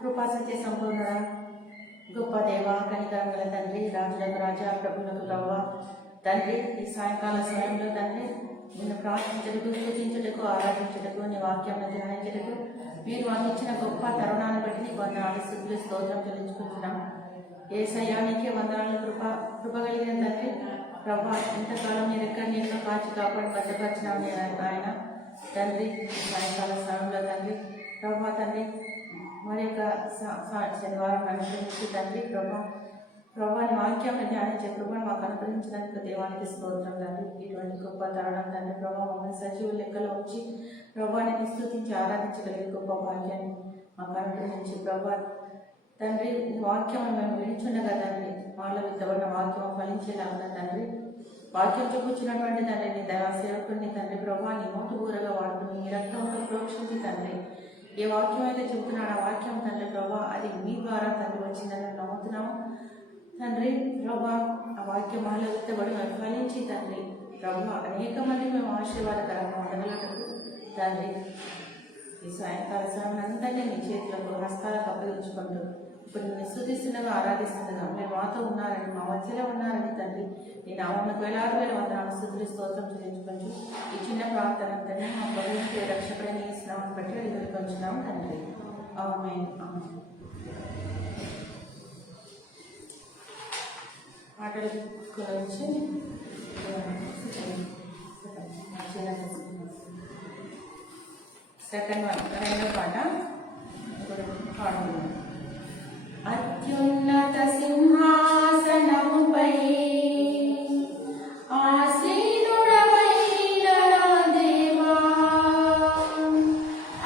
కృపాసత్య సంపూర్ణుడ గొప్ప దేవ కనికరం గల తండ్రి, రాజులకు రాజా, ప్రభువులకు ప్రభువా తండ్రి, ఈ సాయంకాల సమయంలో తండ్రి నిన్ను ప్రార్థించుటకు, స్తుతించుటకు, ఆరాధించుటకు, నీ వాక్యాన్ని ధ్యానించుటకు మీరు మాకు ఇచ్చిన గొప్ప తరుణాన్ని బట్టి నీకు వందనాలు, స్తుతులు, స్తోత్రం చెల్లించుకుంటున్నాం. యేసయ్యా నీకే వందనాలు. కృపగలిగిన తండ్రి ప్రభా, ఎంతకాలం మీరు ఎక్కడ నీళ్ళు కాచి కాపాడి భద్రపరిచినాం ఆయన తండ్రి. సాయంకాల సమయంలో తండ్రి ప్రభా తండ్రి మరి యొక్క శనివారం అనుగ్రహించి తండ్రి ప్రభాని వాక్యాన్ని ధ్యానించే కృపను మాకు అనుగ్రహించినందుకు దేవానికి స్తోత్రం తండ్రి. ఇటువంటి గొప్ప తరుణం తండ్రి ప్రభావ మమ్మల్ని సజీవ లెక్కలో వచ్చి ప్రభాని స్తుతించి ఆరాధించగలిగే గొప్ప భాగ్యాన్ని మాకు అనుగ్రహించి ప్రభా తండ్రి వాక్యం మేము వినిచుండగా తండ్రి మాలో విత్తబడిన వాక్యం ఫలించేలాగా తండ్రి వాక్యం చూపించినటువంటి తండ్రి నీ దయా సేవకుడిని తండ్రి ప్రభా నీ నోటు ఊరగా వాడుకుని నీ రక్తంతో ప్రోక్షించి తండ్రి ఏ వాక్యం అయితే చెబుతున్నాడు ఆ వాక్యం తండ్రి ప్రభా అది మీ ద్వారా తండ్రి వచ్చిందని నమ్ముతున్నాము తండ్రి ప్రభా. ఆ వాక్యం మాలో విత్తబడి మేము ఫలించి తండ్రి ప్రభా అనేక మంది మేము ఆశీర్వాదకరంగా ఉండగలటకు తండ్రి ఈ సాయంకాల సమయం అంతనే మీ చేతులకు హస్తాలకు అప్పగించుకుంటూ ఇప్పుడు నేను స్తుతిస్తుండగా ఆరాధిస్తుండగా మీరు మాతో ఉన్నారని మా మధ్యలో ఉన్నారని తండ్రి ఈ నామకు వేలాది వేల వందనాలు స్తుతులు స్తోత్రం చెల్లించుకుంటూ ఈ చిన్న ప్రార్థన తండ్రి మా ప్రభువుకి రక్షకుడైన ఈ స్నామం బట్టి వెళ్ళికొంచున్నాం తండ్రి. ఆమేన్. ఆమేన్. పాటల గురించి సెకండ్ వన్ రెండో పాట ఇప్పుడు పాడుతున్నాం. అత్యున్నత సింహాసనముపై ఆసీనుడవైన నా దేవా,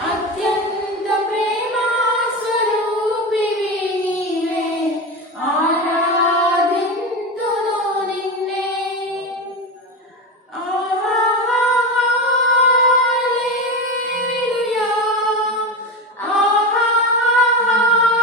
అత్యంత ప్రేమా స్వరూపివి నీవే, ఆరాధింతును నిన్నే. హల్లెలూయా, హల్లెలూయా.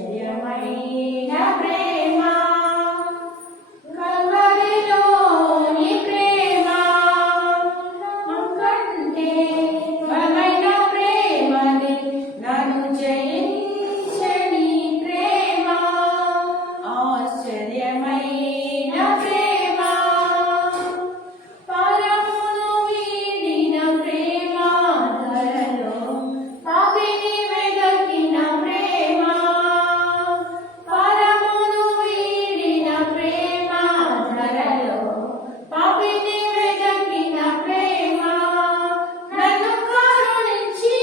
ఆశ్చర్యమైన ప్రేమ కల్వరిలోని ప్రేమ కంటే బలమైన ప్రేమది నన్ను జయించని ప్రేమ ఆశ్చర్యమైన ప్రేమ పరమును వీడిన ప్రేమ ధరలో పాపిని వెదకిన ప్రేమ పరమును వీడిన ప్రేమ ధరలో పాపిని వెదకిన ప్రేమ నన్ను కరుణించి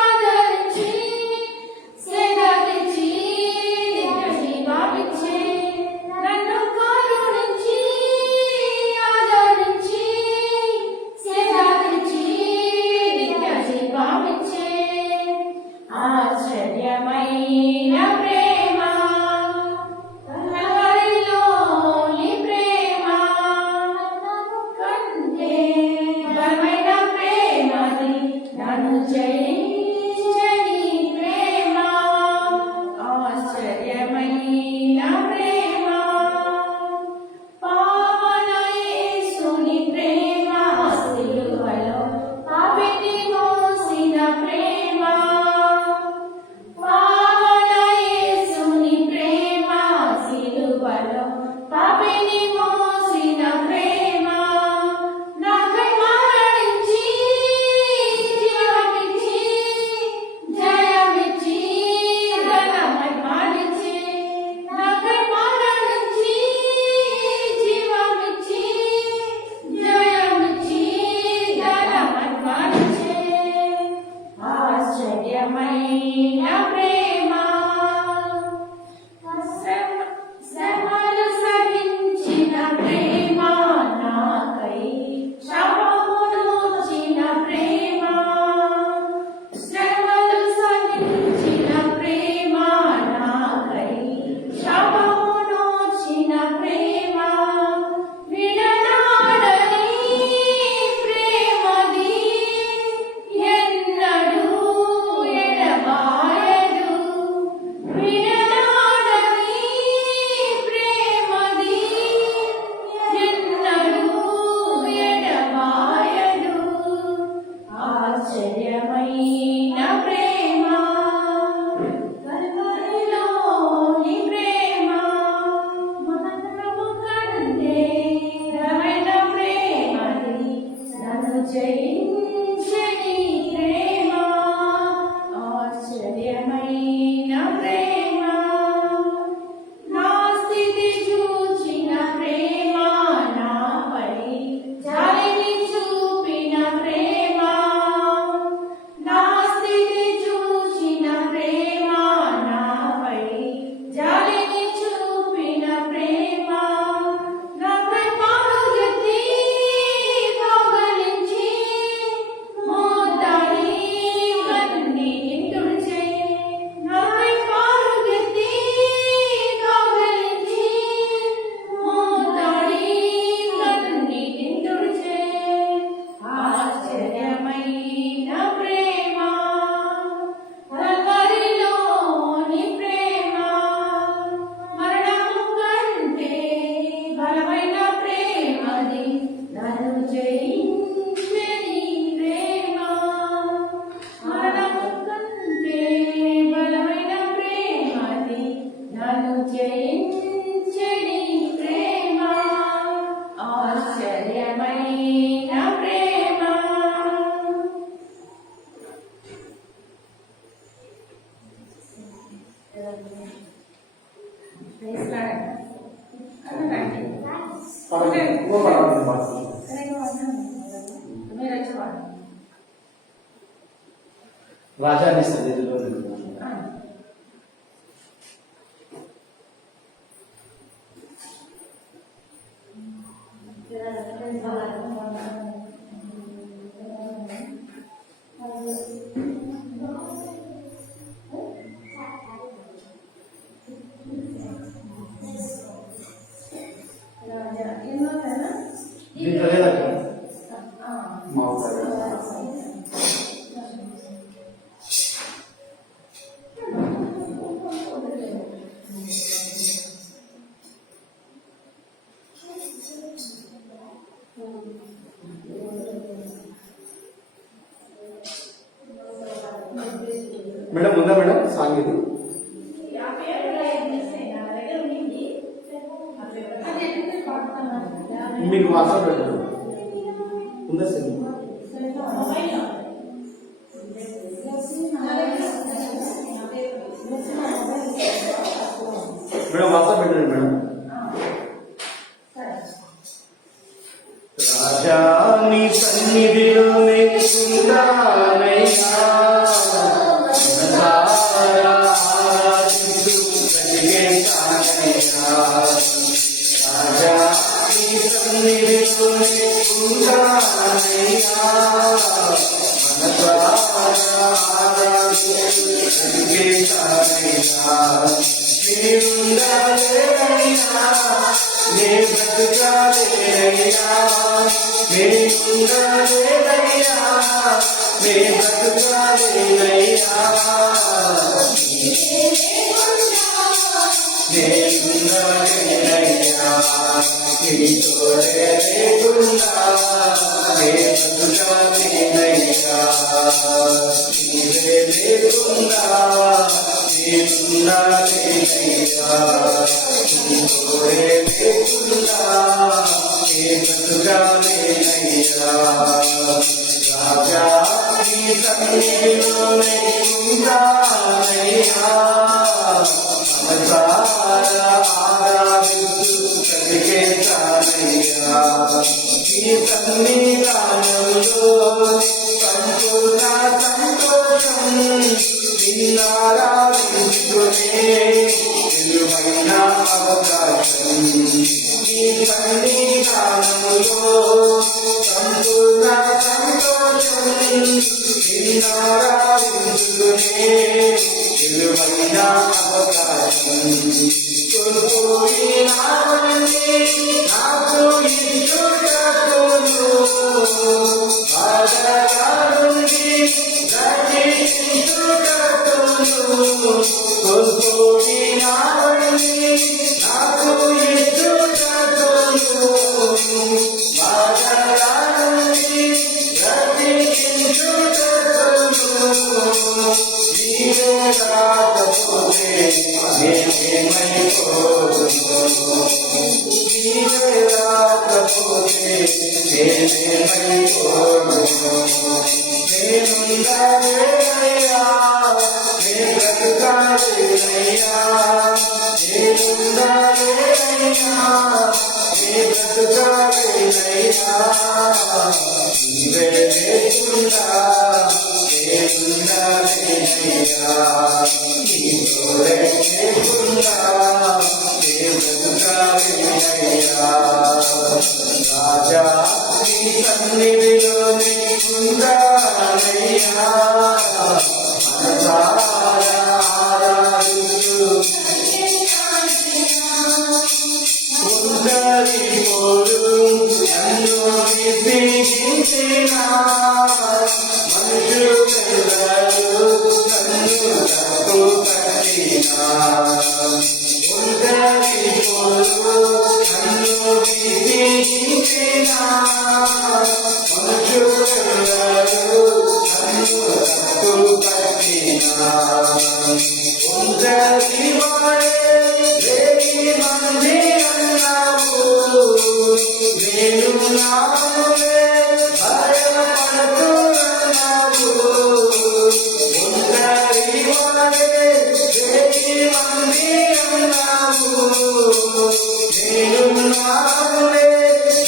ఆదరించి సేదకించి జీవమిచ్చే నన్ను కరుణించి ఆదరించి సేదకించి జీవమిచ్చే ఆశ్చర్యమైన ప్రేమ కల్వరిలోని ప్రేమ కంటే బలమైన ప్రేమది నన్ను జయించని ప్రేమ ఆశ్చర్యమైన ప్రేమ పావన యేసుని ప్రేమ సిలువలో పాపిని మోసిన ప్రేమ పావన యేసుని ప్రేమ సిలువలో పాపిని మోసిన ప్రేమ నాకై మరణించి జీవమిచ్చి జయమిచ్చి ఘనమై పాడించి నాకై మరణించి జీవమిచ్చి జయమిచ్చి ఘనమై పాడించి ఆశ్చర్యమైన ప్రేమ శ్రమలు సహించిన ప్రేమ నాకై శాపమునొచ్చిన ప్రేమ శ్రమలు సహించిన ప్రేమ నాకై శాపమునొచ్చిన ప్రేమ విడనాడని ప్రేమది ఎన్నడూ ఎడబాయదు విడనాడని ప్రేమది ఎన్నడూ ఎడబాయదు ఆశ్చర్యమైన ప్రేమ కల్వరిలోని ప్రేమ మహత్తరము కంటే బలమైన ప్రేమది నన్ను జయించని ప్రేమ ఆశ్చర్యమైన ప్రేమ నా స్థితి చూచిన ప్రేమ నాపై జాలిని చూపిన ప్రేమ నా స్థితి చూచిన ప్రేమ నాపై జాలిని చూపిన ప్రేమ నాపై పాలుగెత్తి కౌగిలించి మోతాడి కన్నీటిని తుడిచే నాపై పాలుగెత్తి కౌగిలించి మోతాడి కన్నీటిని తుడిచే ఆశ్చర్యమైన ప్రేమ కల్వరిలోని ప్రేమ మరణము కంటే బలమైన ప్రేమది నన్ను జయించని ప్రేమ మరణము కంటే బలమైన ప్రేమది నన్ను జయించని ప్రేమ ఆశ్చర్యమైన ప్రేమ రాజాని సన్నిధిలో దీంట్లో లేదట మా మేడం ఉందా మేడం సాంగ్ ఇది మీకు వాట్సాప్ పెట్టండి ఉందా సార్ మేడం వాట్సాప్ పెట్టండి మేడం రాజా నీ సన్నిధిలోనే ఉండాలయ్యా రాజా నీ సన్నిధిలోనే ఉండాలయ్యా నే బ్రతుకాలేనయ్యా నే ఉండాలేనయ్యా నే బ్రతుకాలేనయ్యా నే ఉండాలేనయ్యా నీ తోడే లేకుండా నే బ్రతుకాలేనయ్యా నీవే లేకుండా నే ఉండాలేనయ్యా నీ తోడే లేకుండా నే బ్రతుకాలేనయ్యా రాజా నీ సన్నిధిలోనే ఉండాలయ్యా మనసారా ఆరాధిస్తూ బ్రతికేస్తానయ్యా నీ సన్నిధానంలో సంపూర్ణ సంతోషం నిన్నారాధించుకునే విలువైన అవకాశం నీ సన్నిధానంలో సంపూర్ణ సంతోషం నిన్నారాధించుకునే విలువైన అవకాశం కోల్పోయినావని నాకు ఇచ్చుటకును బాధగా నుండి రక్షించుటకును కోల్పోయినావని నాకు ఇచ్చుటకును బాధగా నుండి రక్షించుటకును నీవే రాకపోతే నేనేమైపోదును నీవే రాకపోతే నేనేమైపోదును నేనుండాలేనయ్యా నే బ్రతుకాలేనయ్యా నేనుండాలేనయ్యా నే బ్రతుకాలేనయ్యా నీవే లేకుండా నేనుండాలేనయ్యా నీ తోడే లేకుండా నే బ్రతుకాలేనయ్యా రాజా నీ సన్నిధిలోనే ఉండాలయ్యా మనసారా ఆరాధిస్తూ ఉండాలి పోరు నన్ను విసిగించిన మనుషులెల్లరూ నన్ను తప్పుపట్టినా ఉండాలి పోరు నన్ను విసిగించిన మనుషులెల్లరూ నన్ను తప్పుపట్టినా ఉండాలి వాడే లేని మంది అన్నావు నేను నానులే భయపడుతూ అన్నావు ఉండాలి వాడే లేని మంది అన్నావు నేను నానులే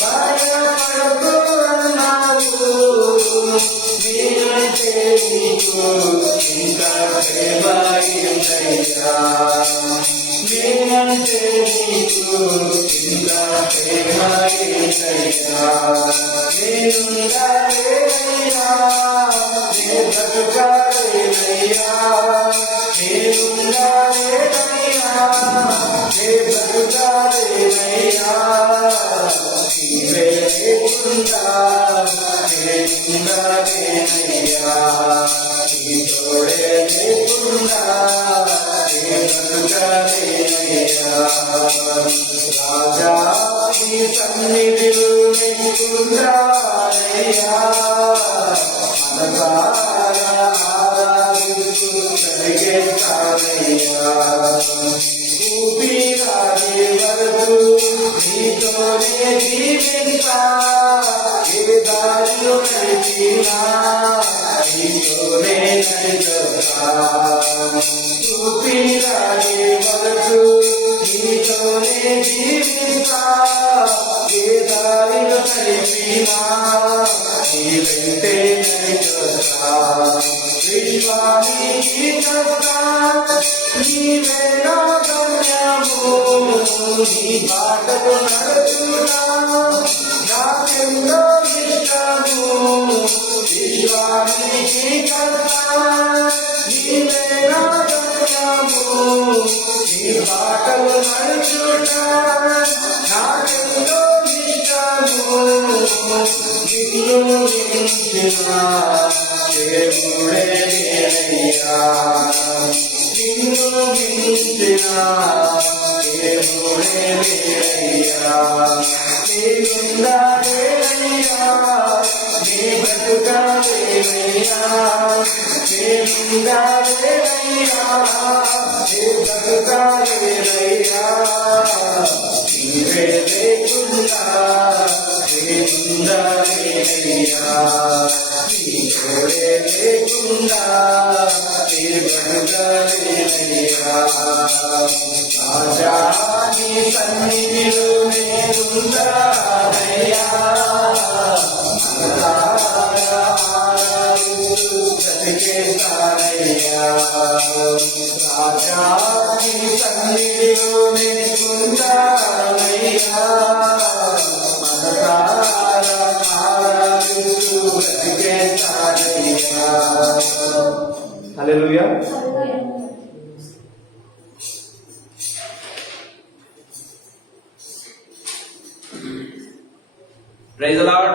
భయపడుతూ అన్నావు నేనంటే నీకు ఇంకా ప్రేమయ్యా నేనంటే నీకు ఇంకా ప్రేమయ్యా నేనుండాలేనయ్యా నే బ్రతుకాలేనయ్యా నేనుండాలేనయ్యా నే బ్రతుకాలేనయ్యా నీవే లేకుండా నేనుండలేనయ్యా, నీ తోడే లేకుండా నేనుండలేనయ్యా. రాజా నీ సన్నిధిలో నేనుండాలయ్యా, మనసారా ఆరాధిస్తూ బ్రతికేస్తానయ్యా. ఊపిరాడే వరకు నీతోనే జీవిస్తా, ఏ దారిలో నడిచినా నీతోనే నడిచొస్తా. ఊపిరాడే వరకు నీతోనే జీవిస్తా, ఏ దారిలో నడిచినా నీ వెంటే నడిచొస్తా. విశ్వానికి కర్తా నీవే నా గమ్యము, నీ బాటలో నడుచునా నాకెంతో ఇష్టము. విశ్వానికి కర్తా నీవే నా గమ్యము, నీ బాటలో నడుచునా నాకెంతో ఇష్టము. నిన్ను మించిన దేవుడే లేనయ్యా, నిన్ను మించిన దేవుడే లేనయ్యా. నేనుండాలేనయ్యా, నీ బ్రతుకాలేనయ్యా, నేనుండాలేనయ్యా, నీ బ్రతుకాలేనయ్యా. నీవే లేకుండా నేనుండాలేనయ్యా, నీ తోడే లేకుండా నేనుండాలేనయ్యా. రాజా నీ సన్నిధిలో నేనుండాలయ్యా, మనసారా ఆరాధిస్తూ బ్రతికేస్తానయ్యా. రాజా నీ సన్నిధిలో నేనుండాలయ్యా, మనసారా ఆరాధిస్తూ బ్రతికేస్తానయ్యా. హల్లెలూయా. Praise the lord.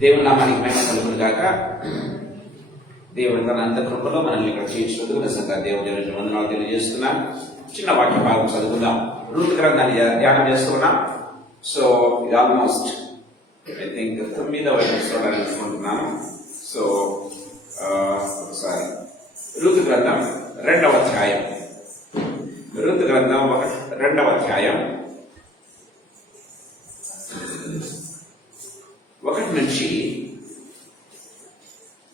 దేవుని నామానికి మహిమ కలుగును గాక. దేవుడు తన అంత కృపలో మనల్ని ఇక్కడ చేర్చినందుకు నిజంగా దేవుని వందనాలు తెలియజేస్తున్నాం. చిన్న వాక్య భాగం చదువుకుందాం. రూతు గ్రంథాన్ని ధ్యానం చేస్తున్నాం. సో ఇది ఆల్మోస్ట్ ఐ థింక్ 9వ ఎపిసోడ్ అని అనుకుంటున్నాను. సో ఒకసారి రూతు గ్రంథం 2వ అధ్యాయం, రూతు గ్రంథం 2వ అధ్యాయం 1 నుంచి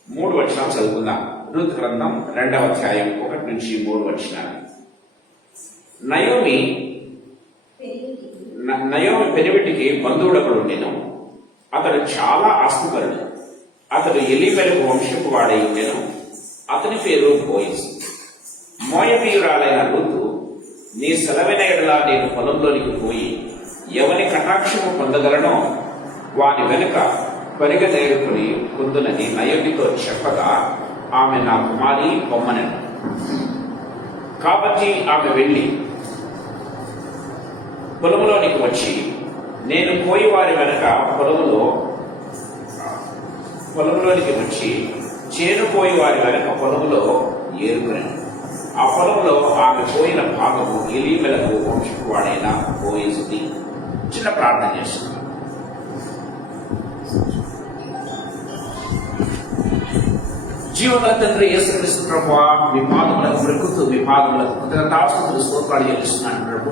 3 వచనాలు చదువుకుందాం. రూతు గ్రంథం 2వ అధ్యాయం 1 నుంచి 3 వచనాలు. నయోమి పెనివిటికి బంధువుడొకడు ఉండెను. అతడు చాలా ఆస్తిపరుడు. అతడు ఎలీమెలకు వంశపు వాడై ఉండెను. అతని పేరు బోయజు. మోయాబీయురాలైన రూతు, నీ సెలవిన ఎడల నేను పొలంలోనికి పోయి ఎవని కటాక్షము పొందగలనో వాని వెనుక పరిగెనేరుకుని పొందునని నయోమితో చెప్పగా ఆమె నా కుమారి బొమ్మనెను. కాబట్టి ఆమె వెళ్ళి పొలంలోనికి వచ్చి నేను పోయి వారి వెనక పొలంలోనికి వచ్చి చేరుపోయి వారి వెనక పొలంలో ఏరుకునేను. ఆ పొలంలో ఆమె పోయిన భాగము ఎలీమెలకు వంశపు వాడైన బోయజుది. చిన్న ప్రార్థన చేస్తున్నాను. జీవగల తండ్రి యేసుక్రీస్తు ప్రభువా, మీ పాదములకు బ్రతుకుతూ మీ పాదములకు కృతజ్ఞతాస్తుతులు స్తోత్రాలు చెల్లిస్తున్నాను ప్రభు.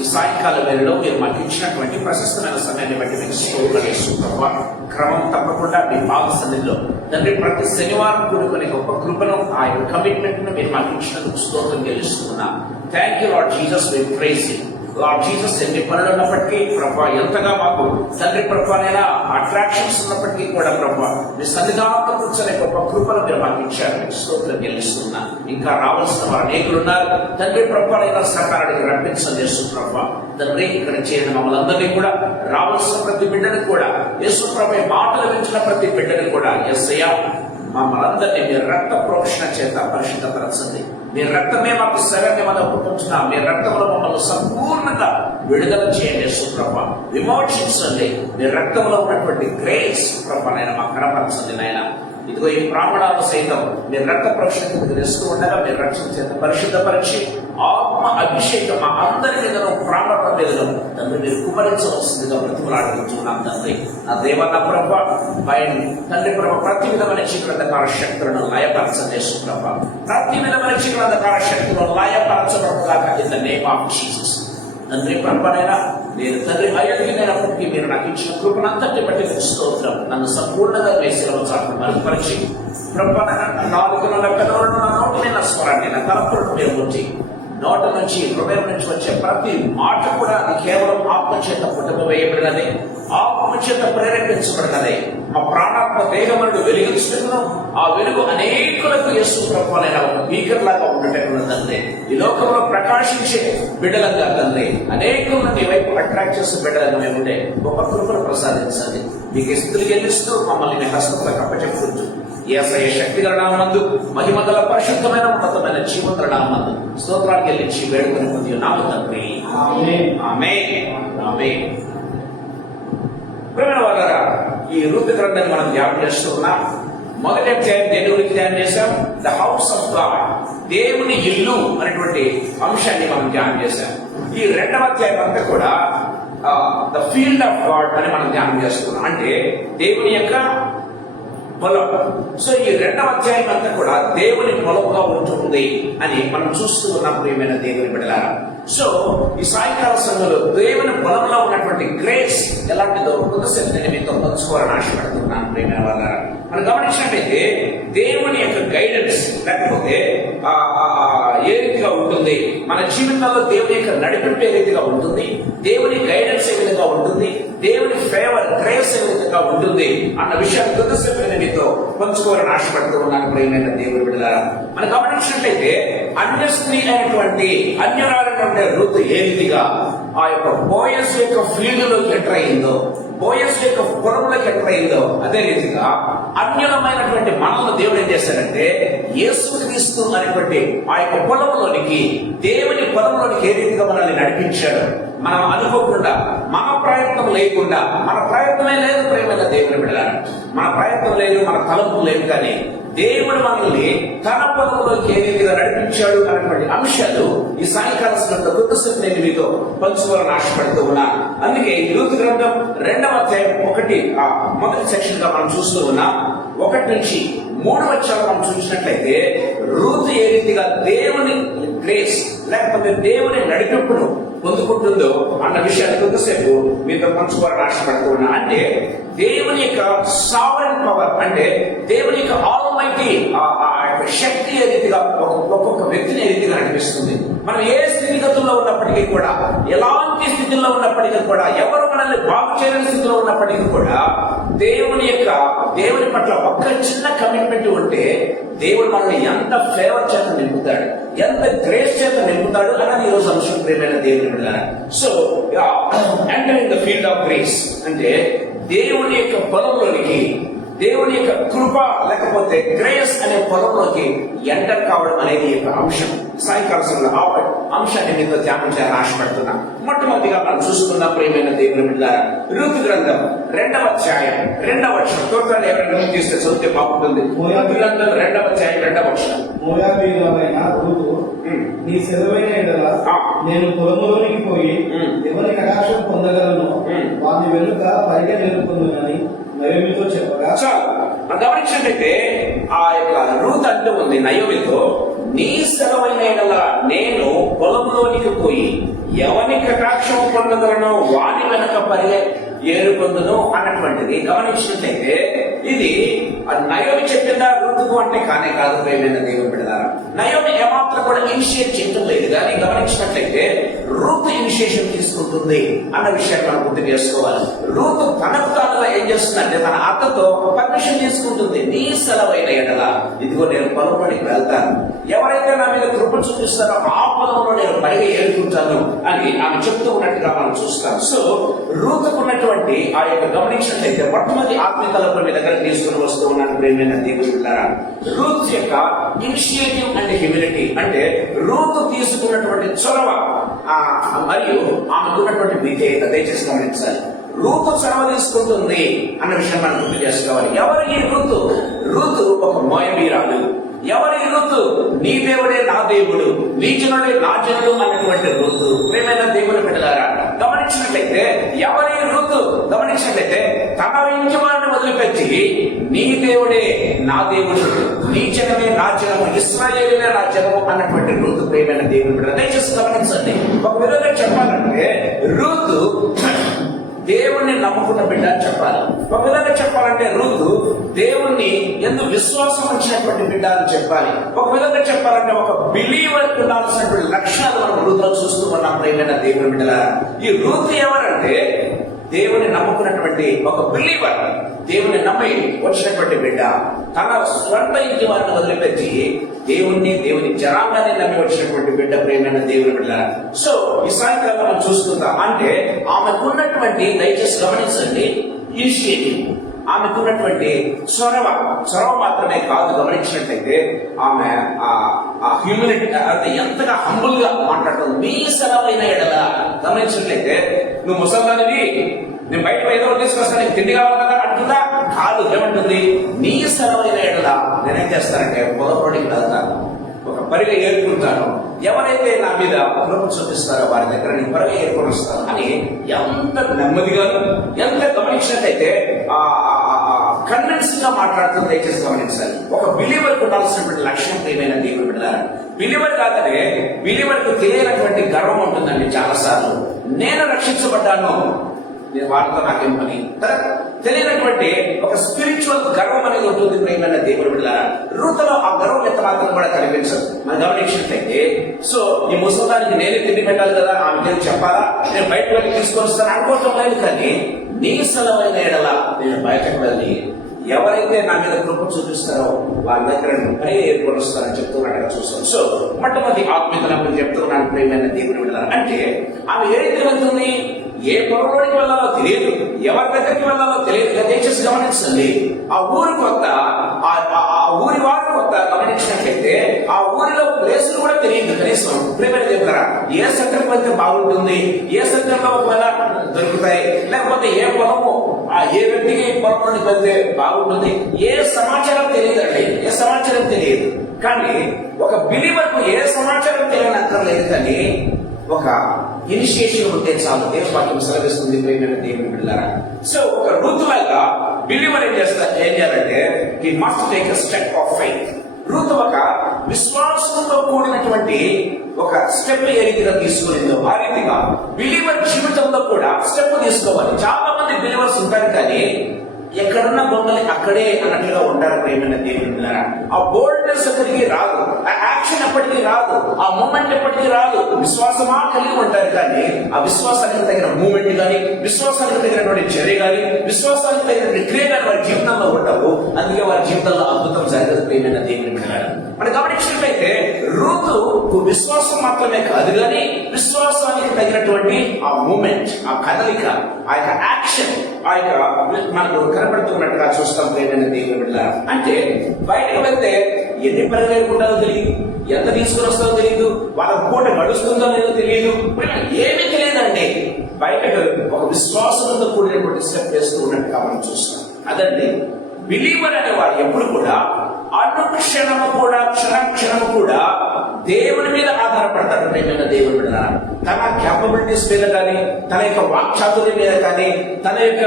ఈ సాయంకాల వేళలో మీరు మాకు ఇచ్చినటువంటి ప్రశస్తమైన సమయాన్ని బట్టి మీకు స్తోత్రాలు చేస్తున్నాం ప్రభువా. క్రమం తప్పకుండా మీ పాద సన్నిధిలో తండ్రి ప్రతి శనివారం కూడుకునే గొప్ప కృపను, ఆ యొక్క కమిట్మెంట్ ను మీరు మాకు ఇచ్చినందుకు స్తోత్రం చెల్లిస్తున్నాం. Thank you Lord Jesus, we praise you. Lord Jesus ఎన్ని పనులు ఉన్నప్పటికీ ప్రభా, ఎంతగా మాకు తండ్రి ప్రభానైనా అట్రాక్షన్స్ ఉన్నప్పటికీ కూడా ప్రభా మీ సన్నిధానంలో కూర్చొని గొప్ప కృపను మీరు మాకు ఇచ్చారు. మీకు స్తోత్రం చెల్లిస్తున్నా. ఇంకా రావాల్సిన వారు అనేకులు ఉన్నారు. తండ్రి ప్రభానైనా సహకారానికి రప్పించండి యేసు ప్రభా. తండ్రి ఇక్కడ చేరిన మమ్మల్ని అందరినీ కూడా, రావాల్సిన ప్రతి బిడ్డని కూడా, యేసు ప్రభు మాటలు వించిన ప్రతి బిడ్డని కూడా యేసయ్యా మమ్మల్ని అందరినీ మీరు రక్త ప్రోక్షణ చేత పరిశుద్ధపరచండి. మీ రక్తమే మాకు శరణ్యమని ఒప్పుకుంటున్నాం. మీ రక్తంలో మమ్మల్ని సంపూర్ణంగా విడుదల చేయండి సుప్రభ, విమోచించండి. మీ రక్తంలో ఉన్నటువంటి గ్రేస్ ప్రభ నాయన మాకు కనపరచండి నాయన. ఇదిగో ఈ ప్రాణాలు సైతం మీరు రక్త ప్రక్షణ తెలుస్తూ ఉండగా మీరు రక్షణ చేత పరిశుద్ధపరిచి ఆత్మ అభిషేకం మా అందరి మీదను ప్రాణాల మీదను తండ్రి మీరు కుమరించవలసిందిగా బ్రతిమలాడుకుంటున్నాం తండ్రి. నా దేవన్న ప్రభ పైన తండ్రి ప్రభ ప్రతి విధమైన చీకరంధకార శక్తులను లయపరచండి సుప్రభ, ప్రతి విధమైన చీకరంధకార శక్తులను లయపరచబడతాక in the name of Jesus. తండ్రి ప్రభనైనా నేను తండ్రి అయ్యగినప్పటికీ మీరు నాకు ఇచ్చిన కృపనంతటి బట్టి స్తోత్రం. నన్ను సంపూర్ణంగా వేసిన చాటును మరుగుపరిచి ప్రభనైనా నాలుగున్న పెదవులను నా నోటిని నా స్వరాన్ని నా తలపులను మీరు ఉంచి నోట నుంచి హృదయం నుంచి వచ్చే ప్రతి మాట కూడా అది కేవలం ఆత్మచేత పుట్టుక వేయబడినది, ఆత్మచేత ప్రేరేపించబడినది. మా ప్రాణాత్మ దేహములను వెలిగించుకున్నాను. ఆ వెలుగు అనేకులకు యేసు ప్రభువైన ఒక బీకర్ లాగా ఉండటం తండ్రి. ఈ లోకంలో ప్రకాశించే బిడ్డలంగా తండ్రి, అనేకులను నీ వైపు అట్రాక్ట్ చేసే బిడ్డలంగా మేము ఉండే గొప్ప కృపను ప్రసాదించండి. మీకు స్థితులు గెలుస్తూ మమ్మల్ని మీ హస్తములకు అప్పచెప్పుకుంటూ యేసయ్య శక్తిగల నామమందు మహిమగల పరిశుద్ధమైన ఉన్నతమైన జీవంతుల నామమందు స్తోత్రాలు చెల్లించి వేడుకొని పొంది నామ తండ్రి. ఆమేన్. ఆమేన్. ప్రియమైన వారలారా, ఈ రూతు గ్రంథాన్ని మనం ధ్యానం చేస్తున్నాం. మొదటి అధ్యాయం దేని గురించి ధ్యానం చేశాం? ద హౌస్ ఆఫ్ గాడ్, దేవుని ఇల్లు అనేటువంటి అంశాన్ని మనం ధ్యానం చేశాం. ఈ రెండవ అధ్యాయం అంతా కూడా ద ఫీల్డ్ ఆఫ్ గాడ్ అని మనం ధ్యానం చేస్తున్నాం, అంటే దేవుని యొక్క పొలం. సో ఈ రెండవ అధ్యాయం అంతా కూడా దేవుని పొలంగా ఉంటుంది అని మనం చూస్తూ ఉన్నాం ప్రియమైన దేవుని బిడ్డలారా. సో ఈ సాయంకాల సమయంలో దేవుని పొలంలో ఉన్నటువంటి గ్రేస్ ఎలాంటిదో కొంతసేపు నేను మీతో పంచుకోవాలని ఆశపడుతున్నాను ప్రియమైన వాళ్ళారా. మనం గమనించినట్లయితే దేవుని యొక్క గైడెన్స్ లేకపోతే ఏ రీతిగా ఉంటుంది, మన జీవితంలో దేవుని యొక్క నడిపింపు ఏ రీతిగా ఉంటుంది, దేవుని గైడెన్స్ ఏ విధంగా ఉంటుంది, దేవుని ఫేవర్ గ్రేస్ ఏ విధంగా ఉంటుంది అన్న విషయాన్ని కొంతసేపు నేను మీతో పంచుకోవాలని ఆశపడుతూ ఉన్నాను ప్రియమైన దేవుని బిడ్డలారా. మనం గమనించినట్లయితే అన్య స్త్రీ అయినటువంటి అన్యురాలైనటువంటి రూతు ఏ రీతిగా ఆ యొక్క బోయస్ యొక్క ఫీల్డ్ లోకి ఎంటర్ అయిందో, బోయస్ యొక్క పొలంలోకి ఎంటర్ అయిందో, అదే రీతిగా అన్యులమైనటువంటి మనల్ని దేవుడు ఏం చేశాడంటే యేసుక్రీస్తు అనేటువంటి ఆ యొక్క పొలంలోనికి, దేవుని పొలంలోనికి ఏ రీతిగా మనల్ని నడిపించాడు. మనం అనుకోకుండా, మన ప్రయత్నం లేకుండా, మన ప్రయత్నమే లేదు ప్రేమైన దేవుని బిడ్డలారా, మన ప్రయత్నం లేదు, మన తలంపు లేదు, కానీ దేవుడు మనల్ని తన పొలంలోకి ఏ రీతిగా నడిపించాడు అనేటువంటి అంశాలు ఈ సాయంకాల సమయంలో కొద్దిసేపు నేను మీతో పంచుకోవాలని ఆశపడుతూ ఉన్నా. అందుకే ఈ రూతు గ్రంథం 2వ అధ్యాయం మొదటి సెక్షన్ గా మనం చూస్తూ ఉన్నాం. 1 నుంచి 3 వచనాలు మనం చూసినట్లయితే రూతు ఏ రీతిగా దేవుని గ్రేస్ లేకపోతే దేవుని నడిపింపును పొందుకుంటుందో అన్న విషయాన్ని కొంతసేపు మీతో పంచుకోవాలని ఆశపడుతూ ఉన్నా. అంటే దేవుని యొక్క సావరెన్ పవర్, అంటే దేవుని యొక్క ఆల్మైటీ శక్తి ఏ రీతిగా ఒక్కొక్క వ్యక్తిని ఏ రీతిగా నడిపిస్తుంది. మనం ఏ స్థితిగతుల్లో ఉన్నప్పటికీ కూడా, ఎలాంటి స్థితిలో ఉన్నప్పటికీ కూడా, ఎవరు మనల్ని బాగు చేయని స్థితిలో ఉన్నప్పటికీ కూడా దేవుని పట్ల ఒక్క చిన్న కమిట్మెంట్ ఉంటే దేవుడు మనల్ని ఎంత ఫేవర్ చేత నింపుతాడు, ఎంత గ్రేస్ చేత నింపుతాడు అన్నది ఈరోజు అంశం ప్రియమైన దేవుని బిడ్డలారా. So entering the field of grace అంటే దేవుని యొక్క పొలంలోనికి, దేవుని యొక్క కృప లేకపోతే గ్రేస్ అనే పొలంలోకి ఎంటర్ కావడం అనేది యొక్క అంశం. సాయంకాల సమయంలో ఆ అంశాన్ని మీతో ధ్యానం చేయాలని ఆశపడుతున్నా. మొట్టమొదటిగా మనం చూసుకున్న ప్రియమైన దేవుని బిడ్డలారా, రూతు గ్రంథం 2వ అధ్యాయం 2వ వచనం. తోటలు ఎవరైనా తీస్తే చదివితే బాగుంటుంది. రూతు గ్రంథం 2వ అధ్యాయం 2వ వచనం. మోయాబీయులైన రూతు, నీ సెలవైన ఎడల నేను పొలములోనికి పోయి ఎవరి కటాక్షం పొందగలను, వారి వెనుక పరిగె నేర్పుకుందని నయోమితో చెప్పగా. గమనించినట్లయితే ఆ యొక్క రూత్ అంటూ ఉంది నయోమితో, నీ సెలవైన ఎడల నేను పొలంలోనికి పోయి ఎవరి కటాక్షం పొందగలను, వాని వెనక పరిగె ఏరుకొందును అన్నటువంటిది గమనించినట్లయితే ఇది నయోమి చెప్పిందా రూతుకు అంటే కానే కాదు ప్రియమైన దేవుని బిడ్డలారా. నయోమి ఏమాత్రం కూడా ఇనిషియేట్ చేయడం లేదు, కానీ గమనించినట్లయితే రూతు ఇనిషియేషన్ తీసుకుంటుంది అన్న విషయాన్ని మనం గుర్తు చేసుకోవాలి. రూతు తనకు తానుగా ఏం చేస్తుందంటే తన అత్తతో పర్మిషన్ తీసుకుంటుంది. నీ సెలవైన ఎడల ఇదిగో నేను పొలంలోనికి వెళ్తాను, ఎవరైతే నా మీద కృప చూపిస్తారో ఆ పొలంలో నేను పైగా ఏరుకుంటాను అని ఆమె చెప్తూ ఉన్నట్టుగా మనం చూస్తాం. సో రూతుకున్నటువంటి ఆ యొక్క గమనించినట్లయితే మొట్టమొదటి ఆత్మీయతల మీ దగ్గర తీసుకుని వస్తూ ఉన్నాను ప్రేమైన దేవుని బిడ్డలారా. రూత్ యొక్క ఇనిషియేటివ్ అండ్ హ్యూమిలిటీ అంటే రూతు తీసుకున్నటువంటి చొరవ, మరియు ఆమెకున్నటువంటి విధేయత దయచేసి గమనించాలి. రూతు చొరవ తీసుకుంటుంది అన్న విషయం మనం గుర్తు చేసుకోవాలి. ఎవరు ఈ రూతు? రూతు ఒక మోయాబీరాలు. ఎవరి రూతు? నీ దేవుడే నా దేవుడు, నీ జనుడే నా జనుడు అన్నటువంటి రూతు. ప్రియమైన దేవుని బిడ్డలారా, గమనించినట్లయితే ఎవరి రూతు? గమనించినట్లయితే తన ఇంటి వారిని వదిలిపెట్టి నీ దేవుడే నా దేవుడు, నీ జనమే నా జనము, ఇశ్రాయేలునే నా జనము అన్నటువంటి రూతు. ప్రియమైన దేవుని బిడ్డ దయచేసి గమనించండి. ఒక విధంగా చెప్పాలంటే రూతు దేవుణ్ణి నమ్ముకున్న బిడ్డ అని చెప్పాలి. ఒక విధంగా చెప్పాలంటే రూతు దేవుణ్ణి ఎందుకు విశ్వాసం ఉంచినటువంటి బిడ్డ అని చెప్పాలి. ఒక విధంగా చెప్పాలంటే ఒక బిలీవర్ ఉండాల్సినటువంటి లక్షణాలు మనం రూతులో చూస్తూ ఉన్నాం. ప్రియమైన దేవుని బిడ్డల, ఈ రూతు ఎవరంటే దేవుని నమ్ముకున్నటువంటి ఒక బిలీవర్, దేవుని నమ్మి వచ్చినటువంటి బిడ్డ. తన స్వంత ఇంటి వారిని వదిలిపెట్టి దేవుని జనాంగాన్ని నమ్మి వచ్చినటువంటి బిడ్డ. ప్రియమైన దేవుని బిడ్డ. సో ఈ సాయంకాలం మనం చూసుకుందాం. అంటే ఆమెకున్నటువంటి, దయచేసి గమనించండి, ఇనిషియేటివ్, ఆమెకున్నటువంటి చొరవ మాత్రమే కాదు. గమనించినట్లయితే ఆమె హ్యూమిలిటీ, అంటే ఎంతగా హంబుల్ గా మాట్లాడుతుంది. మీ సెలవైన ఎడల గమనించినట్లయితే నువ్వు ముసల్దానివి, నేను బయట ఏదో తీసుకొస్తాను, నీకు తిండి కావాలి కదా అంటుందా? కాదు. ఏమంటుంది? నీ సెలవైన ఎడల నేనేం చేస్తానంటే పొలపొడికి వెళ్తాను, ఒక పరిగా ఏరుకుంటాను, ఎవరైతే నా మీద కృప చూపిస్తారో వారి దగ్గర నేను త్వరగా ఏర్పడి వస్తాను అని ఎంత నెమ్మదిగా, ఎంత గమనించినట్లయితే కన్విన్స్ గా మాట్లాడుతుంది. దయచేసి గమనించాలి. ఒక బిలీవర్ ఉండాల్సినటువంటి లక్ష్యం ప్రియమైన దేవుని బిడ్డలారా. బిలీవర్ కాదనే బిలీవర్ కు తెలియనటువంటి గర్వం ఉంటుందండి. చాలా సార్లు నేను రక్షించబడ్డాను, నేను వాటితో నాకేం పని, తెలియనటువంటి ఒక స్పిరిచువల్ గర్వం అనేది ఉంటుంది. ప్రియమైన దేవుని బిడ్డలారా, రూతులో ఆ గర్వం ఎంత మాత్రం కూడా కనిపించదు. మనం గమనించినట్లయితే, సో ఈ ముసలానికి నేనే తిండి పెట్టాలి కదా, ఆమె చెప్పాలా, నేను బయటకు వెళ్ళి తీసుకొని వస్తాను అనుకోవటం లేదు. కానీ నీ సెలవైన ఎడల నేను బయటకు వెళ్ళి ఎవరైతే నా మీద కృప చూపిస్తారో వారి దగ్గర నేను ఏర్పడి వస్తానని చెప్తున్నట్టుగా చూస్తాను. సో మొట్టమొదటి ఆత్మీయతను చెప్తున్నాను. ప్రియమైన దేవుని బిడ్డలారా, అంటే ఆమె ఏ రీతి వెళ్తుంది, ఏ పొలంలోకి వెళ్ళాలో తెలియదు, ఎవరి దగ్గరికి వెళ్ళాలో తెలియదు. దయచేసి గమనించండి. ఆ ఊరి కొత్త, ఆ ఊరి వారి కొత్త. గమనించినట్లయితే ఆ ఊరిలో ప్లేసులు కూడా తెలియదు కనీసం. ప్రియమైన దేవులారా, ఏ సెంటర్కి వెళ్తే బాగుంటుంది, ఏ సెంటర్ లో ఒకవేళ దొరుకుతాయి, లేకపోతే ఏ పొలము, ఏ వ్యక్తికి పొలంలోకి వెళ్తే బాగుంటుంది, ఏ సమాచారం తెలియదండి. ఏ సమాచారం తెలియదు. కానీ ఒక బిలీవర్కు ఏ సమాచారం తెలియనక్కర్లేదు, కానీ ఒక ఇనిషియేషన్ ఉంటే చాలు. దేవుని వాక్యం సెలవిస్తుంది. ప్రియమైన దేవుని బిడ్డలారా, సో ఒక రూతులాగా బిలీవర్ ఏం చేయాలంటే హి must take a step of faith. Ruth ఒక విశ్వాసంతో కూడినటువంటి ఒక స్టెప్ ఏ రీతిగా తీసుకునిందో ఆ రీతిగా బిలీవర్ జీవితంలో కూడా స్టెప్ తీసుకోవాలి. చాలా మంది బిలీవర్స్ ఉంటారు, కానీ ఎక్కడున్న బొమ్మని అక్కడే అన్నట్లుగా ఉంటారు. ప్రియమైన దేవుని బిడ్డలారా, ఆ బోల్డ్నెస్ ఎక్కడికి రాదు, ఆ యాక్షన్ ఎప్పటికీ రాదు, ఆ మూమెంట్ ఎప్పటికీ రాదు. విశ్వాసమా కలిగి ఉంటారు, కానీ ఆ విశ్వాసానికి తగిన మూమెంట్ కానీ, విశ్వాసానికి తగినటువంటి చర్య కానీ, విశ్వాసానికి తగినటువంటి క్రియ కానీ వారి జీవితంలో ఉండవు. అందుకే వారి జీవితంలో అద్భుతం జరగదు. ప్రియమైన దేవుని బిడ్డలారా, మనం గమనించినట్లయితే రూతు విశ్వాసం మాత్రమే కాదు, కానీ విశ్వాసానికి తగినటువంటి ఆ మూమెంట్, ఆ కదలిక, ఆ యొక్క యాక్షన్, ఆ యొక్క మనకు కనబడుతున్నట్టుగా చూస్తాం. ప్రియమైన దేవుని బిడ్డలారా, అంటే బయటకు వెళ్తే ఎన్ని పరిగెడుకుంటారో తెలియదు, ఎంత తీసుకుని వస్తారో తెలియదు, వాళ్ళ పూట గడుస్తుందో లేదో తెలియదు, ఏమీ తెలియదండి. బయటకు ఒక విశ్వాసంతో కూడినటువంటి స్టెప్ వేస్తూ ఉన్నట్టుగా మనం చూస్తాం. అదండి బిలీవర్ అనేవాడు ఎప్పుడు కూడా అనుక్షణము కూడా, క్షణము కూడా దేవుని మీద ఆధారపడతాడు. ప్రియమైన దేవుని బిడ్డలారా, తన క్యాపబిలిటీస్ మీద కానీ, తన యొక్క వాక్చాతుర్యం మీద కానీ, తన యొక్క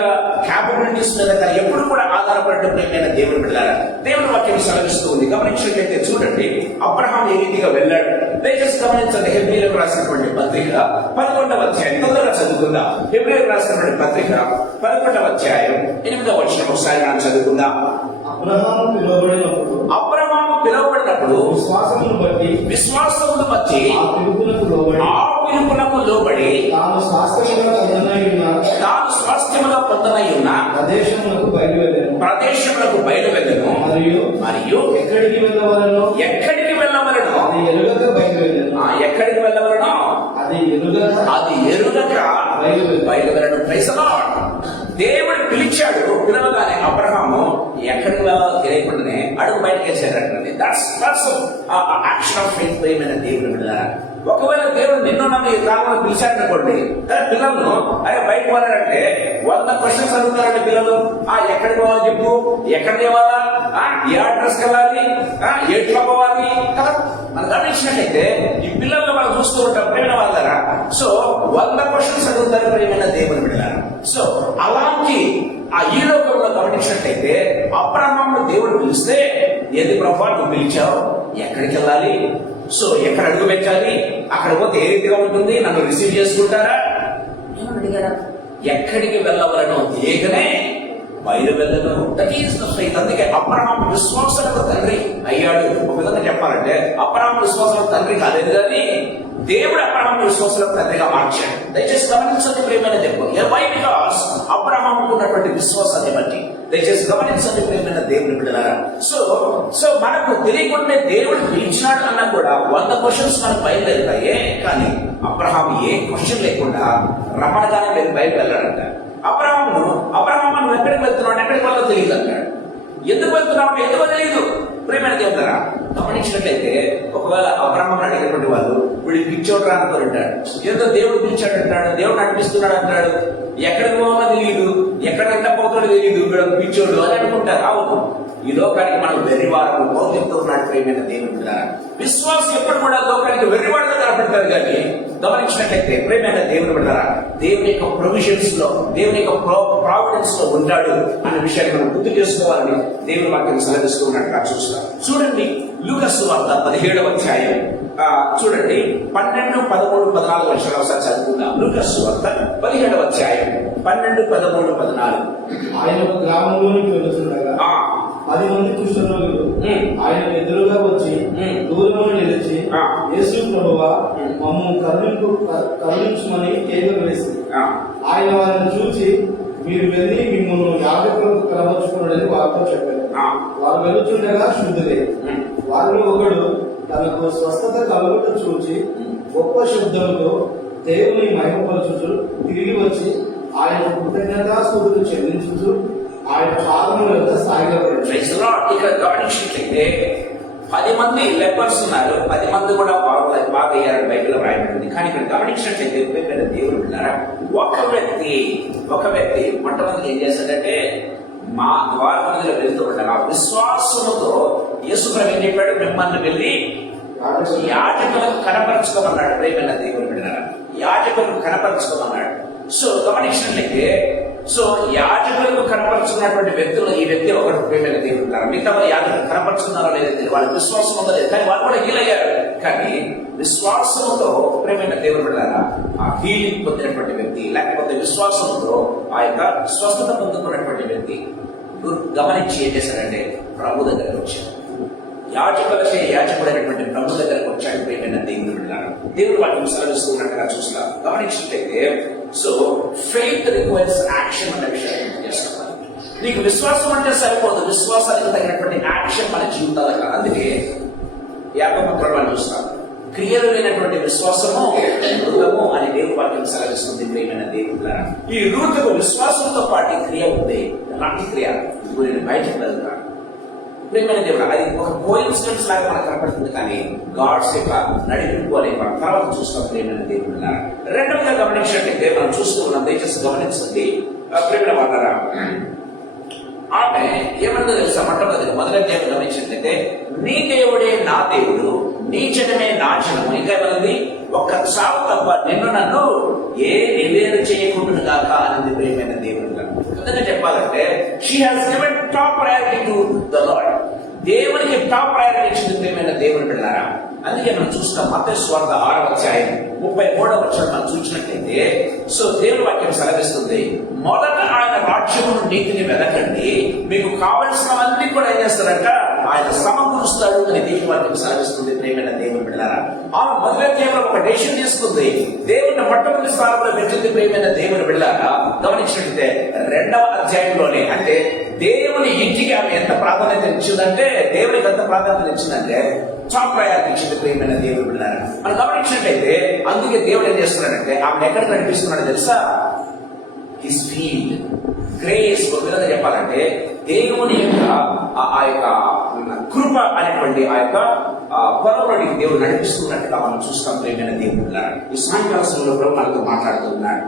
క్యాపబిలిటీస్ మీద కానీ ఎప్పుడు కూడా ఆధారపడటం. ప్రియమైన దేవుని బిడ్డలారా, దేవుని వాక్యం సెలవిస్తూ ఉంది. గమనించినట్లయితే చూడండి, అబ్రహాం ఏ రీతిగా వెళ్ళాడు. దయచేసి గమనించండి. హెబ్రీయులకు రాసినటువంటి పత్రిక 11వ అధ్యాయం, తొందరగా చదువుకుందాం. హెబ్రీయులకు రాసినటువంటి పత్రిక 11వ అధ్యాయం 8వ వచనం ఒకసారి మనం చదువుకుందాం. అబ్రహాము పిలువబడినప్పుడు విశ్వాసమును బట్టి ఆ పిలుపునకు లోబడి తాను స్వాస్థ్యముగా పొందనై ఉన్న ప్రదేశములకు బయలువెళ్ళెను. మరియు ఎక్కడికి వెళ్ళవలనో ఎక్కడికి వెళ్ళవలనో అది ఎరుగక బయలువెళ్ళను. Praise the lord. దేవుడు పిలిచాడు. పిలవగానే అబ్రహాము ఎక్కడికి వెళ్ళాలో తెలియకుండానే అడుగు బయటకు వేసాడంటే దట్స్ యాక్షన్ ఆఫ్ ఫెయిత్. ప్రియమైన దేవుని బిడ్డలారా, ఒకవేళ దేవుడు నిన్ను నన్ను ఈ కాలంలో పిలిచాడనుకోండి, కానీ పిల్లలను అరే బయట పోరాడంటే 100 క్వశ్చన్స్ అడుగుతారండి పిల్లలు. ఎక్కడికి పోవాలి చెప్పు, ఎక్కడ తేవాలా, ఏ అడ్రస్కి వెళ్ళాలి, ఎట్లా పోవాలి కదా. మనం గమనించినట్లయితే ఈ పిల్లల్ని మనం చూస్తూ ఉంటాం ప్రేమ వాళ్ళరా. సో 100 క్వశ్చన్స్ అడుగుతారు ప్రేమైన దేవుని బిడ్డలారా. సో అలాంటి ఈ లోకంలో గమనించినట్లయితే అబ్రహామును దేవుడు పిలిస్తే, ఏది ప్రభా నువ్వు పిలిచావు, ఎక్కడికి వెళ్ళాలి, సో ఎక్కడ అడుగు పెట్టాలి, అక్కడ పోతే ఏ రీతిగా ఉంటుంది, నన్ను రిసీవ్ చేసుకుంటారా ఏమని అడిగారా? ఎక్కడికి వెళ్ళవలను ఏకనే బయలు వెళ్ళను. That is the faith. అందుకే అబ్రహాము విశ్వాసంతో తండ్రి అయ్యాడు. ఒక విధంగా చెప్పాలంటే అబ్రహాము విశ్వాసంతో తండ్రి కాలేదు, కానీ దేవుడు అబ్రహాము విశ్వాసంతో తండ్రిగా మార్చాడు. దయచేసి గమనించండి ప్రేమైన దేవుడు. వై? బికాస్ అబ్రహాముకు ఉన్నటువంటి విశ్వాసాన్ని బట్టి. దయచేసి గమనించండి ప్రేమైన దేవుని బిడ్డలారా. సో మనకు తెలియకుండా దేవుడు పిలిచినాడు అన్నా కూడా 100 క్వశ్చన్స్ మనకు బయలుదేరుతాయే, కానీ అబ్రహాము ఏ క్వశ్చన్ లేకుండా రమణగానే మీరు బయలు వెళ్ళాడంట. అబ్రహాము నువ్వు ఎక్కడికి వెళ్తున్నావు, ఎక్కడికి వెళ్ళాలో తెలియదు అంటాడు. ఎందుకు వెళ్తున్నావు, ఎందుకో తెలియదు. ప్రేమైన దేవుడారా, గమనించినట్లయితే ఒకవేళ అబ్రహాము అడిగినటువంటి వాళ్ళు వీడి పిచ్చోడు రానుకొని ఉంటాడు. ఏదో దేవుడు పిలిచాడు అంటాడు, దేవుడు నడిపిస్తున్నాడు అంటాడు, ఎక్కడికి పోవాలో తెలియదు, ఎక్కడ ఎంత పోతాడో తెలియదు, వీడు పిచ్చోడు అని అనుకుంటారు. అవును, ఈ లోకానికి మనం వెర్రివారు భౌతికతో ఉన్నాడు ప్రేమైన దేవుడు. విశ్వాసం ఎప్పుడు కూడా లోకానికి వెర్రివాడుగా కనపడతారు, కానీ గమనించినట్లయితే ప్రేమైన దేవుని బిడ్డలారా, దేవుని యొక్క ప్రొవిజన్స్ లో, దేవుని యొక్క ప్రావిడెన్స్ లో ఉంటాడు అనే విషయాన్ని మనం గుర్తు చేసుకోవాలని దేవుని వాక్యం సెలవిస్తూ ఉన్నట్టుగా చూస్తాం. చూడండి లూకా సువార్త 17వ అధ్యాయం చూడండి 12, 13, 14 వర్షాలు ఒకసారి చదువుకుందాం. లూకా సువార్త 17వ అధ్యాయం 12, 13, 14. ఆయన ఒక గ్రామంలోనికి వెళుతుండగా 10 మంది కుష్ఠరోగులు ఆయన ఎదురుగా వచ్చి దూరంలో నిలిచి, యేసు ప్రభువా మమ్మల్ని కరుణించమని కేకలు వేసి, ఆయన వారిని చూచి మీరు వెళ్ళి మిమ్మల్ని యాజకులకు కనబరుచుకున్నాడని వారితో చెప్పారు. వారు వెళుతుండగా శుద్ధులే. వారిలో ఒకడు తనకు స్వస్థత కలుగుట చూచి గొప్ప శబ్దంతో దేవుని మహిమపరచుచు తిరిగి వచ్చి ఆయన కృతజ్ఞతాస్తుతులు చెల్లించుచు ఆయన పాదముల వద్ద సాగిలపడ్డాడు. ఇక్కడ గమనించినట్లయితే 10 మంది లెపర్స్ ఉన్నారు, 10 మంది కూడా బాగా అయ్యారు బైబిల్లో రాయబడింది. కానీ ఇక్కడ గమనించినట్లయితే దేవుడు ఉన్నారా, ఒక వ్యక్తి మొట్టమొదటి ఏం చేశాడంటే మా ద్వార మధ్యలో వెళ్తూ ఉండగా విశ్వాసముతో యేసు ప్రభు ఏం చెప్పాడు, మిమ్మల్ని వెళ్ళి యాజకులకు కనపరచుకోమన్నాడు. ప్రేమైన దేవుని బిడ్డలారా, యాజకులకు కనపరచుకోమన్నాడు. సో గమనించినట్లయితే యాజకులకు కనపరుచుకున్నటువంటి వ్యక్తులు ఈ వ్యక్తి ఒకటి ప్రేమైన దేవుడు ఉంటారు. మిగతా యాజకులు కనపరుచుకున్నారో లేదంటే వాళ్ళ విశ్వాసం ఉందో లేదు, కానీ వాళ్ళు కూడా హీల్ అయ్యారు. కానీ విశ్వాసంతో ప్రేమైన దేవుడు బిడ్డలారా, ఆ హీలింగ్ పొందినటువంటి వ్యక్తి, లేకపోతే విశ్వాసంతో ఆ యొక్క స్వస్థత పొందుకున్నటువంటి వ్యక్తి గమనించి ఏం చేశారంటే ప్రభు దగ్గరకు వచ్చారు. యాజకుడైనటువంటి ప్రభు దగ్గరకు వచ్చాడు ప్రేమైన దేవుడు బిడ్డలారా. దేవుడు వాటిని సెలవిస్తున్నట్టుగా చూస్తాం. గమనించినట్లయితే ఫెయిత్ రిక్వైర్స్ యాక్షన్ అనే విషయాన్ని చేసుకోవాలి. నీకు విశ్వాసం అంటే సరిపోదు, విశ్వాసానికి తగినటువంటి యాక్షన్ మన జీవితాలు. అందుకే యాకోబు పత్రాన్ని చూస్తాం, క్రియలు లేనటువంటి విశ్వాసము మృగము అని దేవుడు వాక్యం సెలవిస్తుంది ప్రేమైన దేవుడులారా. ఈ రూటుకు విశ్వాసంతో పాటు క్రియ ఉంది. ఎలాంటి క్రియ? నేను బయటకు వెళ్తాను ప్రేమైన దేవుడు. అది ఒక కోఇన్సిడెన్స్ లాగా మనకు కనపడుతుంది, కానీ గాడ్స్ యొక్క నడిపింపు అనే మనం తర్వాత చూస్తాం ప్రేమైన దేవుడులారా. రెండవగా గమనించినట్లయితే మనం చూస్తూ ఉన్నాం, దయచేసి గమనించండి ప్రేమైన వాళ్ళారా. ఆమె ఏమన్నదో తెలుసా, మొదటి గమనించినట్లయితే నీ దేవుడే నా దేవుడు, నీ జనమే నా జనము. ఇంకా ఏమన్నది, ఒక్క చావు తప్ప నిన్ను నన్ను ఏది వేరు చేయకుండా కాక అన్నది ప్రేమైన దేవుడు. ఎందుకంటే చెప్పాలంటే she has given top priority to the lord. దేవునికి టాప్ ప్రయారిటీ ఇచ్చింది ప్రేమైన దేవుని బిడ్డలారా. అందుకే మనం చూస్తాం మత్తయి సువార్త 6వ అధ్యాయం 33వ వచనం మనం చూసినట్లయితే దేవుని వాక్యం సెలవిస్తుంది, మొదట ఆయన రాజ్యమును నీతిని వెదకండి, మీకు కావలసినవన్నీ కూడా ఏం చేస్తారంట ఆయన సమకూరుస్తాడు అని దేవుని వాక్యం సెలవిస్తుంది ప్రేమైన దేవుని బిడ్డలారా. ఆమె మొదటి కేవలం ఒక డెసిషన్ తీసుకుంది, దేవుని మొట్టమొదటి స్థానంలో పెట్టింది ప్రేమైన దేవుని బిడ్డలారా. గమనించినట్లయితే 2వ అధ్యాయంలోనే, అంటే దేవుని ఇంటికి ఆమె ఎంత ప్రాధాన్యత ఇచ్చిందంటే, దేవునికి ఎంత ప్రాధాన్యత ఇచ్చిందంటే టాప్ ప్రయారిటీ ఇచ్చింది ప్రేమైన దేవుని బిడ్డలారా. మనం గమనించినట్లయితే అందుకే దేవుడు ఏం చేస్తున్నాడంటే ఆమె ఎక్కడ కనిపిస్తున్నాడు తెలుసా, హిస్ ఫీల్డ్ గ్రేస్. ఒక విధంగా చెప్పాలంటే దేవుని యొక్క ఆ యొక్క కృప అనేటువంటి ఆ యొక్క పొలంలోనికి దేవుడు నడిపిస్తున్నట్టుగా మనం చూస్తాం. ప్రేమైన దేవుడు ఈ సాయంకాల సమయంలో మనతో మాట్లాడుతూ ఉన్నాడు.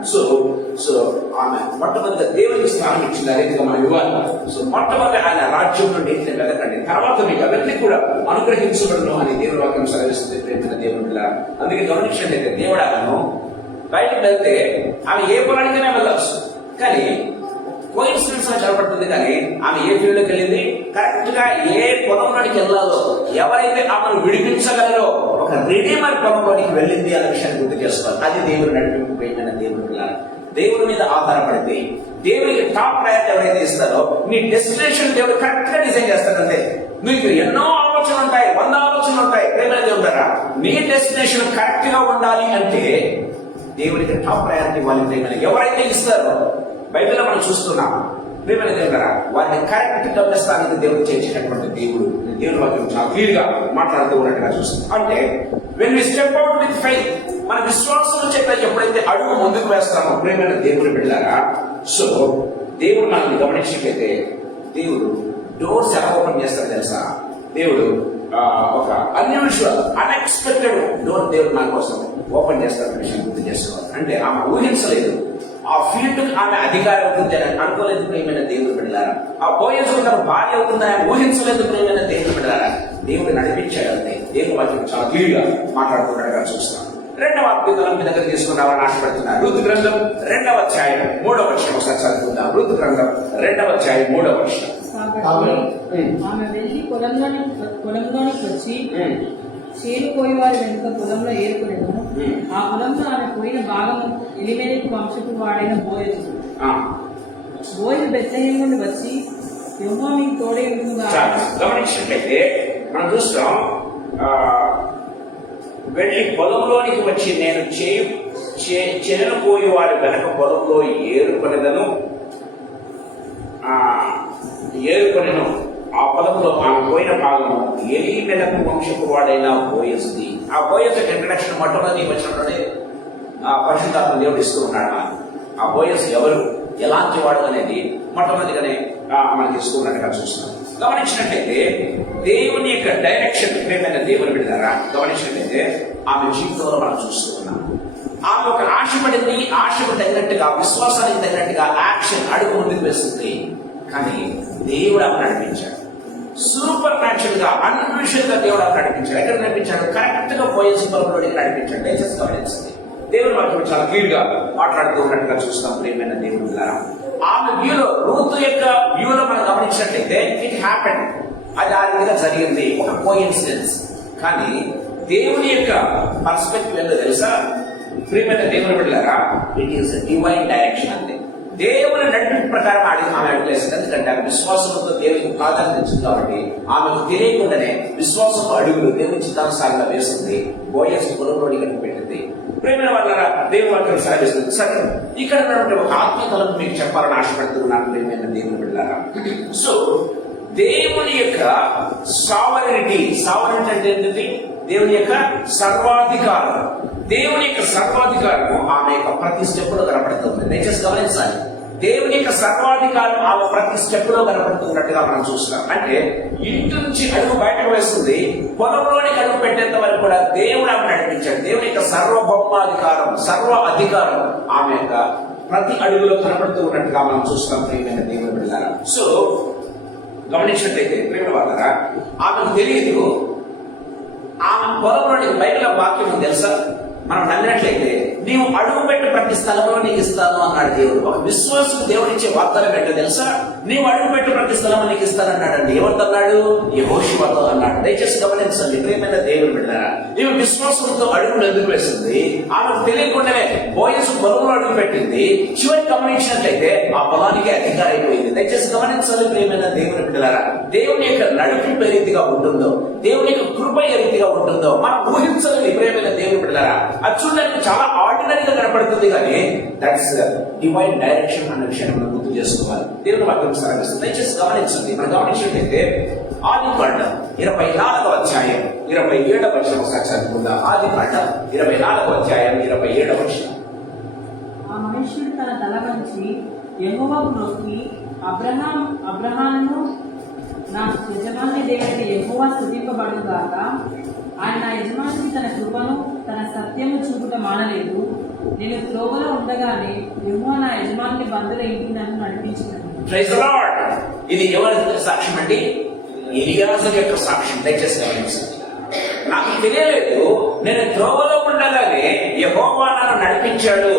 సో ఆమె మొట్టమొదటి దేవునికి స్థానం ఇచ్చింది, రీతిగా మనం ఇవ్వాలి. సో మొట్టమొదటి ఆయన రాజ్యం నుండి వెళ్ళకండి, తర్వాత మీకు అవన్నీ కూడా అనుగ్రహించబడను అని దేవుడు వాక్యం సెలవిస్తుంది. ప్రేమైన దేవుడు అందుకే గమనించండి, దేవుడు ఆమెను బయటకు వెళ్తే ఆమె ఏ పొలానికైనా వెళ్ళవచ్చు, కానీ కోయిన్సిడెన్స్ కనబడుతుంది. కానీ ఆమె ఏ ఫీల్డ్కి వెళ్ళింది, కరెక్ట్ గా ఏ పొలంలోనికి వెళ్ళాలో, ఎవరైతే ఆమెను విడిపించగలరో ఒక రెడీమేడ్ పొలంలోనికి వెళ్ళింది అనే విషయాన్ని గుర్తు చేసుకోవాలి. అది దేవుడు నడిపింపు పోయిందన్న దేవుడి మీద ఆధారపడితే, దేవుడికి టాప్ ప్రయారిటీ ఎవరైతే ఇస్తారో నీ డెస్టినేషన్ దేవుడు కరెక్ట్ గా డిజైన్ చేస్తాడంటే. మీకు ఎన్నో ఆలోచనలు ఉంటాయి, 100 ఆలోచనలు ఉంటాయి. ప్రేమ దేవుడారా, నీ డెస్టినేషన్ కరెక్ట్ గా ఉండాలి అంటే దేవుడికి టాప్ ప్రయారిటీ ఇవ్వాలి. ఎవరైతే ఇస్తారో బైబిల్లో మనం చూస్తున్నాం, ప్రేమైన దేవుడారా, వారిని కరెక్ట్ గమ్యస్థానానికి దేవుడు చేర్చినటువంటి దేవుడు వాక్యం చాలా క్లియర్ గా మాట్లాడుతూ ఉన్నట్టుగా చూస్తున్నాం. అంటే when we step out with faith, మన విశ్వాసం చేత ఎప్పుడైతే అడుగు ముందుకు వేస్తామో ప్రేమైన దేవుడు బిడ్డలారా, సో దేవుడు మనల్ని గమనించినట్లయితే దేవుడు డోర్స్ ఎలా ఓపెన్ చేస్తాడు తెలుసా? దేవుడు ఒక అన్యూజువల్ అన్ఎక్స్పెక్టెడ్ డోర్ దేవుడు మన కోసం ఓపెన్ చేస్తాడు విషయం గుర్తు చేసుకోవాలి. అంటే ఆమె ఊహించలేదు, ఆ ఫీల్డ్ ఆమె అధికారం అవుతుంది అని అనుకోలేదు. ప్రేమైన దేవుడు బిడ్డలారా, ఆ బోయజు తన భార్య అవుతుందని ఊహించలేదు. ప్రేమైన దేవుడు బిడ్డలారా, దేవుడు నడిపించాడంటే దేవుడు వాక్యం చాలా క్లియర్ గా మాట్లాడుతున్నట్టుగా చూస్తాం. రెండవ అద్భుతం మీ దగ్గర తీసుకున్నామని ఆశపడుతున్నారు. ఋతు గ్రంథం 2వ అధ్యాయం 3వ వచనం ఒకసారి చదువుకుందాం. ఋతు గ్రంథం 2వ అధ్యాయం 3వ వచనం. ఆమె వెళ్ళి పొలంలోనికి వచ్చి చేను పోయి వారి వెనుక పొలంలో ఏరుకునేను. ఆ పొలంలో ఆమె పోయిన భాగం ఎలిమెలెకు వంశపు వాడైన బోయజు. బోయజు బెత్లెహేము నుండి వచ్చి యెహోవా మీకు తోడై ఉండుగా. గమనించినట్లయితే మనం చూస్తాం, వెళ్ళి పొలంలోనికి వచ్చి నేను చేను పోయి వారి వెనక పొలంలో ఏరుకొనేదను. ఆ పొలంలో ఆమె పోయిన భాగము ఎలీమెలకు వంశపు వాడైన బోయజుది. ఆ బోయజు ఇంట్రడక్షన్ మొట్టమొదటి వచ్చినప్పుడే పరిశుద్ధాత్మ దేవుడు ఇస్తూ ఉన్నాడు. ఆ బోయజు ఎవరు, ఎలాంటి వాడు అనేది మొట్టమొదటిగానే మనకి ఇస్తూ ఉన్నట్టుగా చూస్తున్నాం. గమనించినట్లయితే దేవుని యొక్క డైరెక్షన్ ప్రేమైన దేవుని బిడ్డలారా, గమనించినట్లయితే ఆమె జీవితంలో మనం చూస్తూ ఉన్నాం. ఆమె ఒక ఆశపడింది, ఆశకు తగినట్టుగా విశ్వాసానికి తగినట్టుగా యాక్షన్ అడుగు ముందుకు వేస్తుంది. కానీ దేవుడు ఆమె నడిపించాడు, సూపర్ న్యాచురల్ గా అన్విషల్ గా దేవుడు ఆమె నడిపించాడు. ఎక్కడ నడిపించాడు? కరెక్ట్ గా పోయేసి పొలంలోకి నడిపించాడు. దయచేసి గమనించండి, దేవుడు మనకు చాలా క్లియర్ గా మాట్లాడుతూ ఉన్నట్టుగా చూస్తాం. ప్రేమైన దేవుడు బిడ్డలారా, ఆమె వ్యూలో, రూతు యొక్క వ్యూలో మనం గమనించినట్లయితే ఇట్ హ్యాపెన్, అది ఆ విధంగా జరిగింది, ఒక కోఇన్సిడెన్స్. కానీ దేవుని యొక్క పర్స్పెక్టివ్ ఏంటో తెలుసా? ప్రియమైన దేవుని బిడ్డలారా, ఇట్ ఈస్ డివైన్ డైరెక్షన్. అంటే దేవుని నడిపింపు ప్రకారం ఆమె అడుగులేసింది. ఎందుకంటే ఆమె విశ్వాసంతో దేవునికి ప్రాధాన్యత ఇచ్చింది కాబట్టి ఆమెకు తెలియకుండానే విశ్వాసపు అడుగులు దేవుని చిత్తానుసారంగా వేస్తుంది. బోయజు పొలంలోని కనిపెట్టింది. ప్రేమైన వాళ్ళ దేవుని వాక్యం సాగిస్తుంది. సరే, ఇక్కడ ఒక ఆత్మీయతలను మీకు చెప్పాలని ఆశపడుతున్నాను ప్రేమైన దేవుని బిడ్డలారా. సో దేవుని యొక్క సావరెనిటీ అంటే ఏంటంటే దేవుని యొక్క సర్వాధికారం. దేవుని యొక్క సర్వాధికారం ఆమె యొక్క ప్రతి స్టెప్ లో కనపడుతుంది. దయచేసి గమనించాలి, దేవుని యొక్క సర్వాధికారం ఆమె ప్రతి స్టెప్ లో కనపడుతున్నట్టుగా మనం చూస్తున్నాం. అంటే ఇంటి నుంచి అడుగు బయటకు వేస్తుంది, పొలంలోనికి అడుగు పెట్టేంత వరకు కూడా దేవుడు ఆమె నడిపించాడు. దేవుని యొక్క సర్వభౌమాధికారం, సర్వ అధికారం ఆమె యొక్క ప్రతి అడుగులో కనపడుతూ ఉన్నట్టుగా మనం చూస్తున్నాం. ప్రియమైన దేవుని బిడ్డలారా, సో గమనించినట్లయితే ప్రేమ వాళ్ళరా, ఆమెకు తెలియదు ఆమె పొలంలోని బైబిల్ వాక్యం తెలుసా? మనం నమ్మినట్లయితే నీవు అడుగు పెట్టి ప్రతి స్థలంలో నీకు ఇస్తాను అన్నాడు దేవుడు. ఒక విశ్వాసం దేవుడు ఇచ్చే వాగ్దానం ఏంటో తెలుసా? నీవు అడుగు పెట్టి ప్రతి స్థలంలో నీకు ఇస్తానన్నాడండి. ఎవరితో అన్నాడు? యెహోషువతో అన్నాడు. దయచేసి గమనించండి ప్రియమైన దేవుని బిడ్డలారా, నీవు విశ్వాసంతో అడుగులు ఎందుకు వేసింది? ఆమెకు తెలియకుండానే బోయజు పొలంలో అడుగు పెట్టింది. చివరి గమనించినట్లయితే ఆ పొలానికి అధికారం అయిపోయింది. దయచేసి గమనించాలి ప్రియమైన దేవుని బిడ్డలారా, దేవుని యొక్క నడిపింపు ఏ రీతిగా ఉంటుందో, దేవుని యొక్క కృప ఏ రీతిగా ఉంటుందో మనం ఊహించలేని ప్రియమైన దేవుని బిడ్డలారా. అది చూడడానికి చాలా ఆర్డినరీగా కనపడుతుంది, కానీ దట్స్ డివైన్ డైరెక్షన్ అన్న విషయాన్ని మనం గుర్తు చేసుకోవాలి. దేవుని వాక్యం సాగిస్తుంది. దయచేసి గమనించండి. మనం గమనించినట్లయితే ఆదికాండం 24వ అధ్యాయం 27వ వచనం ఒకసారి చదువుకుందాం. ఆదికాండం 24వ అధ్యాయం 27వ వచనం. ఆ మనుష్యుడు తన తల వంచి యెహోవాకు నొక్కి అబ్రహామును నా యజమాని దేవుడి యెహోవా స్తుతింపబడుగాక. ఆయన నా యజమానికి తన కృపను తన సత్యము చూపుట మానలేదు. నేను త్రోవలో ఉండగానే యెహోవా నా యజమాని బంధువుల ఇంటి నన్ను నడిపించినది. Praise the lord. ఇది ఎవరి సాక్ష్యం అండి? ఎలియాజరు యొక్క సాక్ష్యం. దయచేసి గమనించండి. నాకు తెలియలేదు, నేను త్రోవలో ఉండగానే యెహోవా నన్ను నడిపించాడు,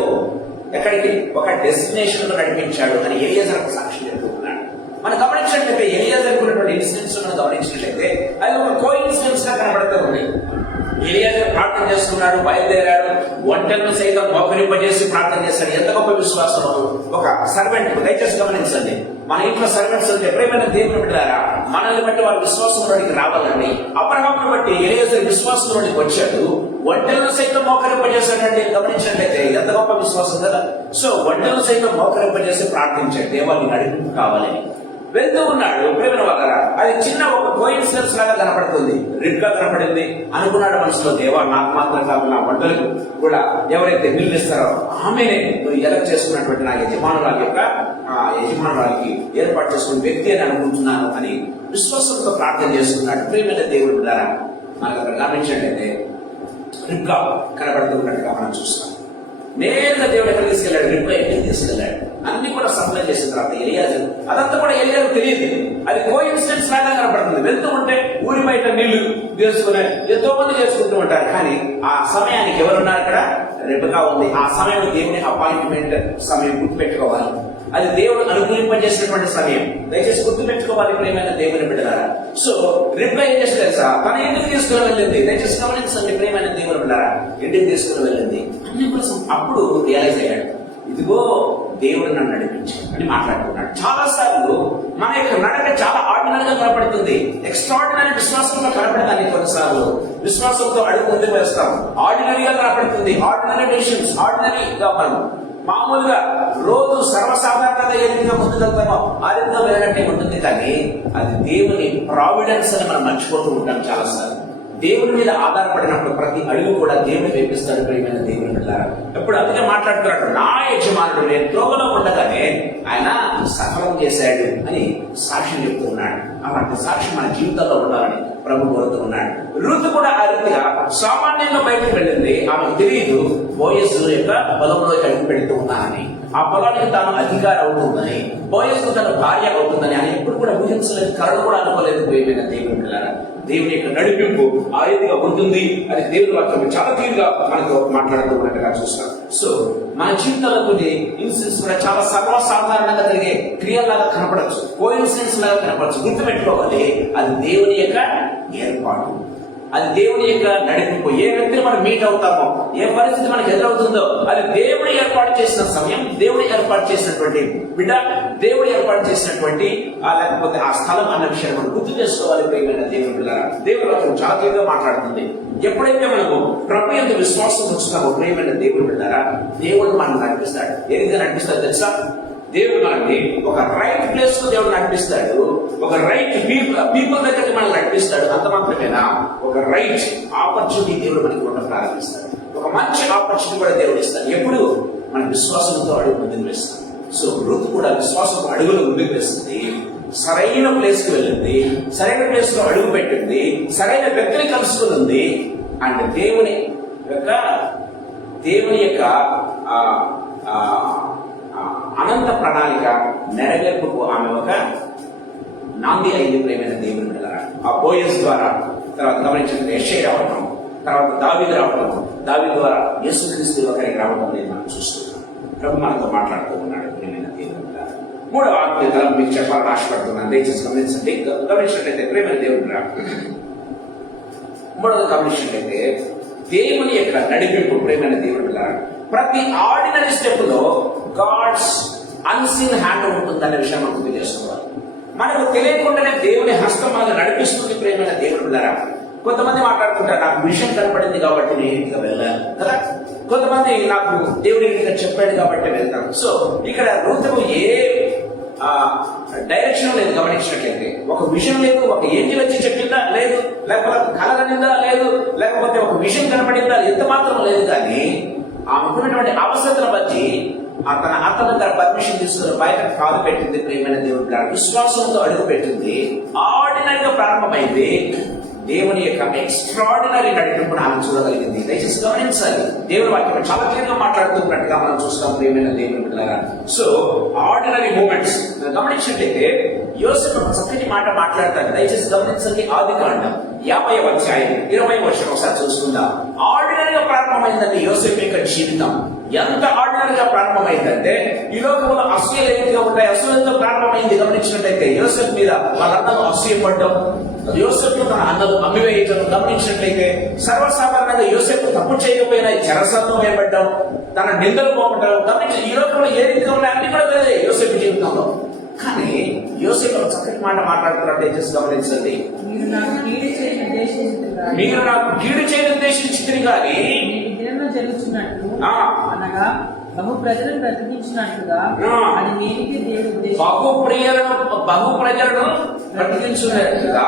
ఎక్కడికి? ఒక డెస్టినేషన్ లో నడిపించాడు అని ఎలియాజరు సాక్ష్యం చెప్తున్నాడు. మనం గమనించినట్లయితే ఎలియాజర్ ఉన్నటువంటి ఇన్సిడెంట్స్ మనం గమనించినట్లయితే అది ఒక కో ఇన్సిడెంట్స్ గా కనబడుతుంది. ఎలియాజర్ ప్రార్థన చేస్తున్నాడు, బయలుదేరాడు, ఒంటెలను సైతం మోకరింపజేసి ప్రార్థన చేశాడు. ఎంత గొప్ప విశ్వాసం! ఒక సర్వెంట్. దయచేసి గమనించండి, మన ఇంట్లో సర్వెంట్స్ అంటే ప్రేమైన దేవుని బిడ్డలారా, మనల్ని బట్టి వారి విశ్వాసంలోనికి రావాలండి. అబ్రహామును బట్టి ఎలియాజర్ విశ్వాసంలోనికి వచ్చాడు, ఒంటెలను సైతం మోకరింపజేశాడంటే గమనించినట్లయితే ఎంత గొప్ప విశ్వాసం కదా. సో ఒంటెలను సైతం మోకరింపజేసి ప్రార్థించాడు, దేవాన్ని నడిపి కావాలని. వెళ్తూ ఉన్నాడు. ప్రేమైన వాళ్ళరా, అది చిన్న ఒక కోయిన్సిడెన్స్ లాగా కనపడుతుంది, రిడ్గా కనపడింది. అనుకున్నాడు మనసులో, దేవా నాకు మాత్రం కాదు, నా వంటలకు కూడా ఎవరైతే బిల్లు ఇస్తారో ఆమెనే నువ్వు ఎలక్ట్ చేసుకున్నటువంటి నా యజమానురాలికి ఏర్పాటు చేసుకున్న వ్యక్తి అని అనుకుంటున్నాను అని విశ్వాసంతో ప్రార్థన చేస్తున్నాడు. ప్రేమైన దేవుడు ద్వారా మనకు అక్కడ గమనించినట్లయితే రిడ్గా కనబడుతున్నట్టుగా మనం చూస్తాం. నేరుగా దేవుడు ఎక్కడ తీసుకెళ్లాడు? రిడ్గా ఇంటికి తీసుకెళ్లాడు. అన్ని కూడా సప్లై చేసిన తర్వాత ఎలియాజరు, అదంతా కూడా ఎలియాజరు తెలియదు, అది కో ఇన్సిడెంట్స్ లాగా కనపడుతుంది. వెళ్తూ ఉంటే ఊరి బయట నీళ్లు చేసుకునే ఎంతో మంది చేసుకుంటూ ఉంటారు, కానీ ఆ సమయానికి ఎవరున్నారు? అక్కడ రెబెకా ఉంది. ఆ సమయం దేవుని అపాయింట్మెంట్ సమయం గుర్తుపెట్టుకోవాలి. అది దేవుడు అనుకూలింపజేసినటువంటి సమయం. దయచేసి గుర్తుపెట్టుకోవాలి ప్రేమైన దేవుని బిడ్డలారా. సో రిప్లై ఏం చేస్తే తెలుసా? తన ఇంటికి తీసుకుని వెళ్ళింది. దయచేసి గమనించండి ప్రేమైన దేవుని బిడ్డలారా, ఇంటికి తీసుకుని వెళ్ళింది. అన్ని కోసం అప్పుడు రియలైజ్ అయ్యాడు, ఇదిగో దేవుడు నన్ను నడిపించాడు అని మాట్లాడుతున్నాడు. చాలా సార్లు మన యొక్క నడక చాలా ఆర్డినరీగా కనపడుతుంది, ఎక్స్ట్రాడినరీ విశ్వాసంగా కనపడతాను. కొన్నిసార్లు విశ్వాసంతో అడుగు ముందుకు వేస్తాం, ఆర్డినరీగా కనపడుతుంది, ఆర్డినరీ డెసిషన్స్, ఆర్డినరీగా మనం మామూలుగా రోజు సర్వసాధారణంగా ఏ విధంగా ముందుకెళ్తామో ఆ విధంగా వెళ్ళినట్టే ఉంటుంది. కానీ అది దేవుని ప్రావిడెన్స్ అని మనం మర్చిపోతూ ఉంటాం చాలాసార్లు. దేవుని మీద ఆధారపడినప్పుడు ప్రతి అడుగు కూడా దేవుని వేపిస్తాడు ప్రియమైన దేవుని బిడ్డలారా. ఎప్పుడు అందుకే మాట్లాడుతున్నాడు, నా యజమానుడు నేను త్రోవలో ఉండగానే ఆయన సఫలం చేశాడు అని సాక్ష్యం చెప్తూ ఉన్నాడు. అలాంటి సాక్ష్యం మన జీవితంలో ఉండాలని ప్రభు కోరుతూ ఉన్నాడు. రూతు కూడా ఆ రీతిగా సామాన్యంగా బయటకు వెళ్ళింది. ఆమెకు తెలియదు బోయజు యొక్క పొలంలో అడుగు పెడుతూ ఉన్నానని, ఆ పొలానికి తాను అధికారి అవుతుందని, బోయజు తన భార్య అవుతుందని అని ఎప్పుడు కూడా ఊహించలేదు, కరడు కూడా అనుకోలేదు ప్రియమైన దేవుని బిడ్డలారా. దేవుని యొక్క నడిపింపు ఆ రీతిగా ఉంటుంది అని దేవుని వాక్యం చాలా తీరుగా మనతో మాట్లాడుతూ ఉన్నట్టుగా చూస్తాం. సో మన జీవితంలో కొన్ని ఇన్సిడెంట్స్ కూడా చాలా సర్వసాధారణంగా జరిగే క్రియలాగా కనపడచ్చు, కో ఇన్సిడెంట్స్ లాగా కనపడచ్చు. గుర్తుపెట్టుకోవాలి, అది దేవుని యొక్క ఏర్పాటు, అది దేవుని యొక్క నడిపింపు. ఏ వ్యక్తిని మనం మీట్ అవుతామో, ఏ పరిస్థితి మనకు ఎదురవుతుందో అది దేవుడు ఏర్పాటు చేసిన సమయం, దేవుడు ఏర్పాటు చేసినటువంటి బిడ్డ, దేవుడు ఏర్పాటు చేసినటువంటి లేకపోతే ఆ స్థలం అన్న విషయాన్ని మనం గుర్తు చేసుకోవాలి ప్రియమైన దేవుని బిడ్డలారా. దేవుడు వాక్యం చాలా తీరుగా మాట్లాడుతుంది. ఎప్పుడైతే మనము ప్రభు యందు విశ్వాసం ఉంచుతామో ప్రియమైన దేవుని బిడ్డలారా, దేవుడు మనం నడిపిస్తాడు. ఏ విధంగా నడిపిస్తాడు తెలుసా? దేవుడు మనల్ని ఒక రైట్ ప్లేస్ లో దేవుడు నడిపిస్తాడు, ఒక రైట్ పీపుల్ దగ్గరికి మనం నడిపిస్తాడు. అంత మాత్రమేనా, ఒక రైట్ ఆపర్చునిటీ దేవుడు మనకి కూడా ప్రారంభిస్తాడు. ఒక మంచి ఆపర్చునిటీ కూడా దేవుడు ఇస్తాడు. ఎప్పుడు మన విశ్వాసంతో అడుగు ముందుకు వేస్తాం. సో రూతు కూడా విశ్వాసంతో అడుగులు ముందుకు వేస్తుంది, సరైన ప్లేస్ కి వెళ్ళింది, సరైన ప్లేస్ లో అడుగు పెట్టింది, సరైన వ్యక్తిని కలుసుకుంది. అండ్ దేవుని యొక్క అనంత ప్రణాళిక నెరవేర్పుకు ఆమె ఒక నాంది అయింది ప్రేమైన దేవుని బిడ్డలారా. ఆ బోయస్ ద్వారా తర్వాత గమనించిన యెషయా రావడం, తర్వాత దావీదు రావడం, దావీదు ద్వారా యేసుక్రీస్తు ఒకరికి రావడం నేను మనం చూస్తున్నాం. ప్రభు మనతో మాట్లాడుతూ ఉన్నాడు ప్రేమైన దేవుని బిడ్డలారా. మూడవ ఆత్మీయత మీకు చెప్పాలని ఆశపడుతున్నాను, దయచేసి గమనించండి. గమనించినట్లయితే ప్రేమైన దేవుని బిడ్డ, మూడవది గమనించినట్లయితే దేవుని యొక్క నడిపింపు ప్రేమైన దేవుని బిడ్డలారా. ప్రతి ఆర్డినరీ స్టెప్ లో గాడ్స్ అన్సీన్ హ్యాండ్ ఉంటుందనే విషయం మనం గుర్తు చేసుకోవాలి. మనకు తెలియకుండానే దేవుని హస్తం మనల్ని నడిపిస్తుంది ప్రేమైన దేవుని బిడ్డలారా. కొంతమంది మాట్లాడుకుంటారు, నాకు విషయం కనపడింది కాబట్టి నేను ఇంటికి వెళ్ళాను కదా, కొంతమంది నాకు దేవుడి ఇంటికి చెప్పాడు కాబట్టి వెళ్తాను. సో ఇక్కడ రూతుకు ఏ డైరెక్షన్ లేదు. గమనించినట్లయితే ఒక విషయం లేదు, ఒక ఏంజిల్ వచ్చి చెప్పిందా లేదు, లేకపోతే కలగనిందా లేదు, లేకపోతే ఒక విషయం కనపడిందా ఎంత మాత్రం లేదు. కానీ ఆమెకున్నటువంటి అవసరతను బట్టి తన అత్త దగ్గర పర్మిషన్ తీసుకుని బయట కాలు పెట్టింది. ప్రియమైన దేవుడు బిడ్డలారా, విశ్వాసంతో అడుగు పెట్టింది. ఆర్డినరీగా ప్రారంభమైంది. దేవుని యొక్క ఎక్స్ట్రాడినరీ నడిపింపును ఆమె చూడగలిగింది. దయచేసి గమనించాలి, దేవుని వాక్యం చాలా క్లియర్గా మాట్లాడుతున్నట్టుగా మనం చూస్తాం. ప్రియమైన దేవుని బిడ్డలారా, సో ఆర్డినరీ మూమెంట్స్ గమనించినట్లయితే యోసేపు ఒక చక్కటి మాట మాట్లాడతాడు. దయచేసి గమనించండి. ఆదికాండం 50వ అధ్యాయం 20వ వచనం ఒకసారి చూసుకుందాం. ఆర్డినరీగా ప్రారంభమైందండి యోసేపు యొక్క జీవితం. ఎంత ఆర్డినరీగా ప్రారంభమైందంటే ఈ లోకంలో అసూయ రీతిగా ఉంటాయి. అసూయతో ప్రారంభమైంది. గమనించినట్లయితే యోసేపు మీద వాళ్ళ అన్నలు అసూయపడ్డం, యోసేపు తన అన్నలు అమ్మివేయటం గమనించినట్లయితే సర్వసాధారణంగా యోసేపు తప్పు చేయకపోయినా చెరసాల్లో వేయబడ్డం, తన నిందలు పోవటం గమనించి ఈ లోకంలో ఏ రీతిగా ఉన్నాయి అన్ని కూడా లేదే యోసేపు జీవితంలో. కానీ యోసేపు ఒక చక్కటి మాట మాట్లాడుతున్నట్టు దయచేసి గమనించండి. మీరు నాకు కీడు చేయని ఉద్దేశించింది కానీ ఈ దినంలో జరుగుతున్నట్టు ఆ. అనగా బహు ప్రజలు బ్రతికించినట్టుగా ఆ. అది నేటికి దేవుడు ఉద్దేశించాడు. బహు ప్రజలను బ్రతికించున్నట్టుగా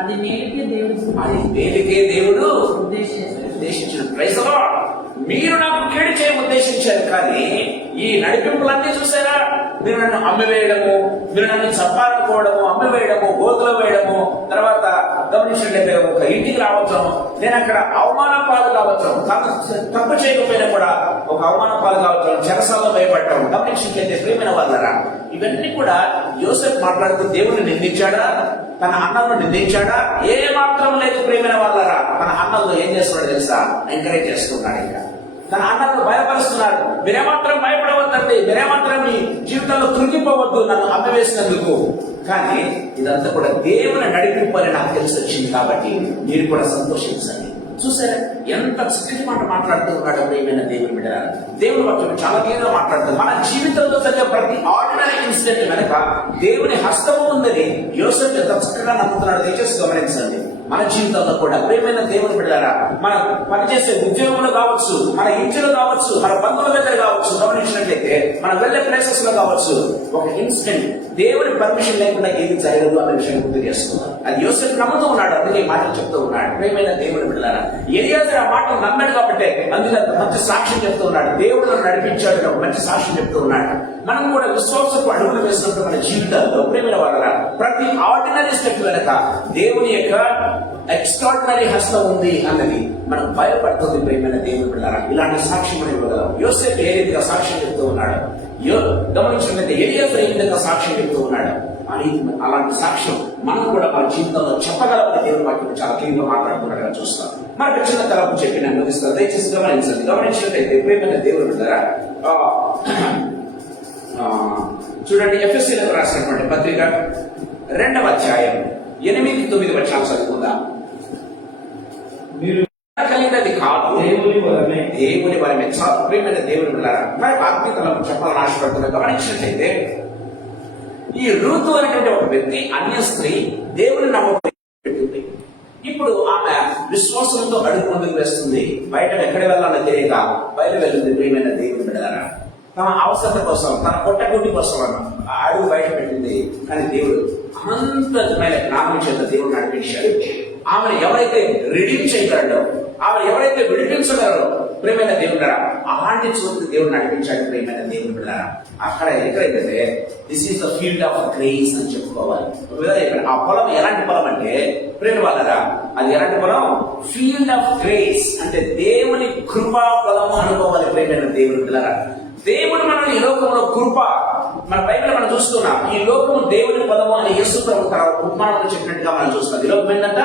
అది నేటికి దేవుడు ఉద్దేశించాడు. ఉద్దేశించిన ప్రైజ్ ది లార్డ్. మీరు నాకు కీడు చేయ ఉద్దేశించారు కానీ ఈ నడిపింపులన్నీ చూసారా? మీరు నన్ను అమ్మివేయడము, మీరు నన్ను చంపాలనుకోవడము, అమ్మివేయడము, గోతులో వేయడము, తర్వాత గమనించినట్లయితే ఒక ఇంటికి రావచ్చం, నేను అక్కడ అవమాన పాలు కావచ్చు, తప్పు చేయకపోయినా కూడా ఒక అవమాన పాలు కావచ్చు, చెరసాల్లో భయపడ్డాము. గమనించినట్లయితే ప్రియమైన వాళ్ళరా, ఇవన్నీ కూడా యోసేపు మాట్లాడుతూ దేవుని నిందించాడా? తన అన్నలను నిందించాడా? ఏ మాత్రం లేదు. ప్రియమైన వాళ్ళరా, తన అన్నలను ఏం చేస్తున్నాడు తెలుసా? ఎంకరేజ్ చేస్తున్నాడు. ఇంకా తన అన్నలను భయపరుస్తున్నాడు. మీరేమాత్రం భయపడవద్దండి, మీరేమాత్రం మీ జీవితంలో కృంగిపోవద్దు నన్ను అమ్మవేసినందుకు. కానీ ఇదంతా కూడా దేవుని నడిపింపు అని నాకు తెలిసి వచ్చింది కాబట్టి మీరు కూడా సంతోషించండి. చూసారా ఎంత చక్కటి మాట మాట్లాడుతూ ఉన్నాడు ప్రియమైన దేవుని బిడ్డలారా. దేవుని వాక్యం చాలా క్లియర్గా మాట్లాడుతుంది. మన జీవితంలో జరిగే ప్రతి ఆర్డినరీ ఇన్సిడెంట్ వెనక దేవుని హస్తము ఉందని యోసేపు ఎంత చక్కగా నమ్ముతున్నాడు. దయచేసి గమనించండి. మన జీవితంలో కూడా ప్రియమైన దేవుని బిడ్డలారా, మనం పనిచేసే ఉద్యోగంలో కావచ్చు, మన ఇంటిలో కావచ్చు, మన బంధువుల దగ్గర కావచ్చు, గమనించినట్లయితే మనం వెళ్ళే ప్లేసెస్ లో కావచ్చు, ఒక ఇన్సిడెంట్ దేవుని పర్మిషన్ లేకుండా ఏది జరగదు అనే విషయం గుర్తు చేస్తున్నాం. అది యోసేపు నమ్ముతూ ఉన్నాడు, అందుకే ఈ మాటలు చెప్తూ ఉన్నాడు. ప్రియమైన దేవుని బిడ్డలారా, ఎలియాజరు ఆ మాటలు నమ్మాడు కాబట్టి అందులో మంచి సాక్ష్యం చెప్తూ ఉన్నాడు. దేవుడు నన్ను నడిపించాడు, మంచి సాక్ష్యం చెప్తూ ఉన్నాడు. మనం కూడా విశ్వాసపు అడుగులు వేసినప్పుడు మన జీవితాల్లో ప్రియమైన వాళ్ళ ప్రతి ఆర్డినరీ స్టెప్ వెనక దేవుని యొక్క ఎక్స్ట్రాడినరీ హస్తం ఉంది అన్నది మనం భయపడుతుంది. ప్రియమైన దేవుని బిడ్డలారా, ఇలాంటి సాక్ష్యం మనం ఇవ్వగలం. యోసేపు ఏ రీతిగా సాక్ష్యం చెప్తూ ఉన్నాడు, గమనించినట్లయితే ఎలియాజరు ఏ విధంగా సాక్ష్యం చెప్తూ ఉన్నాడు. అలాంటి సాక్ష్యం మనం కూడా మన జీవితంలో చెప్పగలమని దేవుని వాక్యం చాలా క్లియర్గా మాట్లాడుతున్నట్టుగా చూస్తాం. మనకు చిన్న తలపు చెప్పి నేను ముగిస్తాను. దయచేసి గమనించండి. గమనించినట్లయితే ప్రియమైన దేవుని బిడ్డలారా, చూడండి, ఎఫెసీయులకు రాసినటువంటి పత్రిక 2వ అధ్యాయం 8-9 వచనాలు చదువుకుందాం. మీరు కలిగినది కాదు, దేవుని వరమే. చాలా ప్రియమైన దేవుని బిడ్డలారా, మరి ఆత్మీయతలను చెప్పాలని ఆశపడుతున్నా. గమనించినట్లయితే ఈ రూతు అనేటువంటి ఒక వ్యక్తి, అన్య స్త్రీ, దేవుని నమ్మకం. ఇప్పుడు ఆమె విశ్వాసంతో అడుగు ముందుకు వేస్తుంది. బయట ఎక్కడ వెళ్ళాలో తెలియక బయట వెళ్ళింది. ప్రియమైన దేవుని బిడ్డలారా, తన అవసరత కోసం, తన పొట్టగుడ్డి కోసం అడుగు బయట పెట్టింది. కానీ దేవుడు అనంతమైన జ్ఞానం చేత దేవుడు నడిపించాడు. ఆమెను ఎవరైతే రిడీమ్ చేయగలడో, ఆమెను ఎవరైతే విడిపించగలరో ప్రియమైన దేవుడారా, అలాంటి చోటు దేవుడు నడిపించాడు. ప్రియమైన దేవుని బిడ్డలారా, అక్కడ ఎక్కడైతే this is the field of grace అని చెప్పుకోవాలి. ఆ పొలం ఎలాంటి పొలం అంటే ప్రేమ వాళ్ళరా, అది ఎలాంటి పొలం? ఫీల్డ్ ఆఫ్ గ్రేస్ అంటే దేవుని కృపా పొలం అనుకోవాలి. ప్రియమైన దేవుని బిడ్డలారా, దేవుడు మనల్ని ఈ లోకంలో కృప, మన బైబిల్ మనం చూస్తున్నాం. ఈ లోకము దేవుని పొలము అని యేసు ప్రభు ఉపమానంలో చెప్పినట్టుగా మనం చూస్తున్నాం. ఈ లోకం ఏంటంట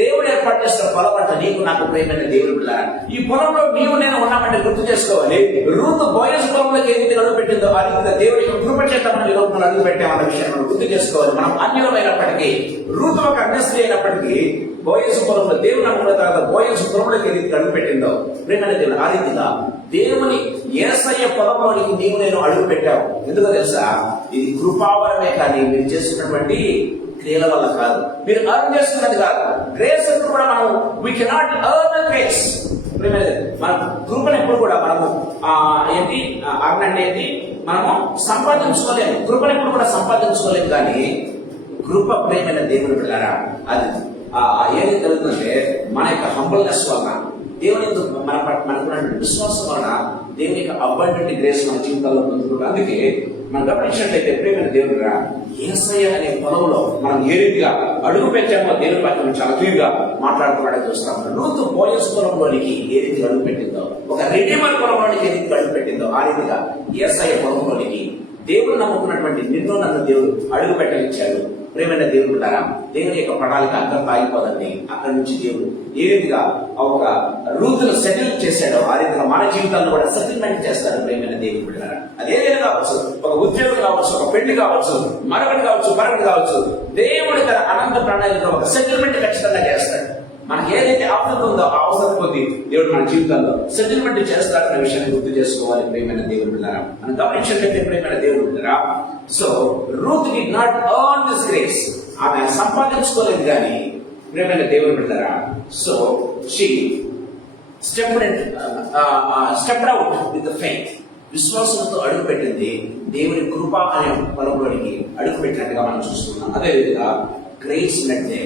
దేవుడు ఏర్పాటు చేస్తున్న పొలం అంట నీకు నాకు. ప్రియమైన దేవుని బిడ్డలారా, ఈ పొలంలో నీవు నేను ఉన్నామంటే గుర్తు చేసుకోవాలి. రూతు బోయజు పొలంలోకి ఏ రీతిగా అడుగు పెట్టిందో ఆ రీతిగా దేవుడి కృప చేత మనం ఈ లోకంలో అడుగు పెట్టామన్న విషయాన్ని మనం గుర్తు చేసుకోవాలి. మనం అన్యులమైనప్పటికీ, రూతు ఒక అన్యస్త్రీ అయినప్పటికీ బోయజు పొలంలో దేవుని నమ్ముకున్న తర్వాత బోయజు పొలంలోకి ఏ రీతిగా అడుగు పెట్టిందో ప్రియమైన దేవుడు ఆ రీతిగా దేవుని యేసయ్య పొలంలోనికి నీవు నేను అడుగు పెట్టావు. ఎందుకో తెలుసా? ఇది కృపావరమే కానీ మీరు చేస్తున్నటువంటి క్రియల వల్ల కాదు, మీరు అర్న్ చేస్తున్నది కాదు. గ్రేస్ ఎప్పుడు కూడా మనం we cannot earn the grace. మన కృపను ఎప్పుడు కూడా మనము అర్న్ అంటే ఏంటి? మనము సంపాదించుకోలేము. కృపను ఎప్పుడు కూడా సంపాదించుకోలేము. కానీ కృప ప్రేమైన దేవుని బిడ్డలారా, అది ఏది జరుగుతుందంటే మన యొక్క హంబల్నెస్ వలన, దేవుని మనకున్నటువంటి విశ్వాసం వలన దేవుని యొక్క అబ్బండెంట్ గ్రేస్ మన జీవితాల్లో పొందుకుంటాం. అందుకే మనం గమనించినట్లయితే ప్రేమైన దేవుడు యేసయ్య అనే పొలంలో మనం ఏ రీతిగా అడుగు పెట్టామో దేవుని వాక్యం చాలా క్లియర్గా మాట్లాడుతున్నాడో చూస్తాం. రూతు బోయస్ పొలంలోనికి ఏ రీతిగా అడుగు పెట్టిందో, ఒక రెడీమర్ పొలంలోనికి ఏ రీతిగా అడుగు పెట్టిందో, ఆ రీతిగా యేసయ్య పొలంలోనికి దేవుడు నమ్ముకున్నటువంటి నిన్ను నన్ను దేవుడు అడుగు పెట్టనిచ్చాడు. ప్రేమైన దేవుడు ఉంటారా, దేవుని యొక్క ప్రణాళిక అక్కడ ఆగిపోదండి. అక్కడి నుంచి దేవుడు ఏ రీతిగా ఒక రూతును సెటిల్ చేశాడో ఆ రీతిగా మన జీవితాలను కూడా సెటిల్మెంట్ చేస్తాడు. ప్రేమైన దేవుడు ఉంటారా, అదేదైనా కావచ్చు, ఒక ఉద్యోగం కావచ్చు, ఒక పెళ్లి కావచ్చు, మరొకటి కావచ్చు, దేవుడు తన అనంత ప్రణాళికలో ఒక సెటిల్మెంట్ ఖచ్చితంగా చేస్తాడు. మనకి ఏదైతే అవసరం ఉందో ఆ అవసరం కొద్ది దేవుడు మన జీవితాల్లో సెటిల్మెంట్ చేస్తాడన్న విషయాన్ని గుర్తు చేసుకోవాలి. ప్రేమైన దేవుడు ఉన్నారా, మనం గమనించినట్లయితే ప్రేమైన దేవుడు ఉన్నారా, so Ruth did not earn this grace, ఆమె సంపాదించుకోలేదు కానీ ప్రేమైన దేవుడు ఉన్నారా, so she stepped out with faith, విశ్వాసంతో అడుగు పెట్టింది. దేవుని కృప అనే పొలంలోనికి అడుగు పెట్టినట్టుగా మనం చూస్తున్నాం. అదేవిధంగా గ్రేస్ నట్టే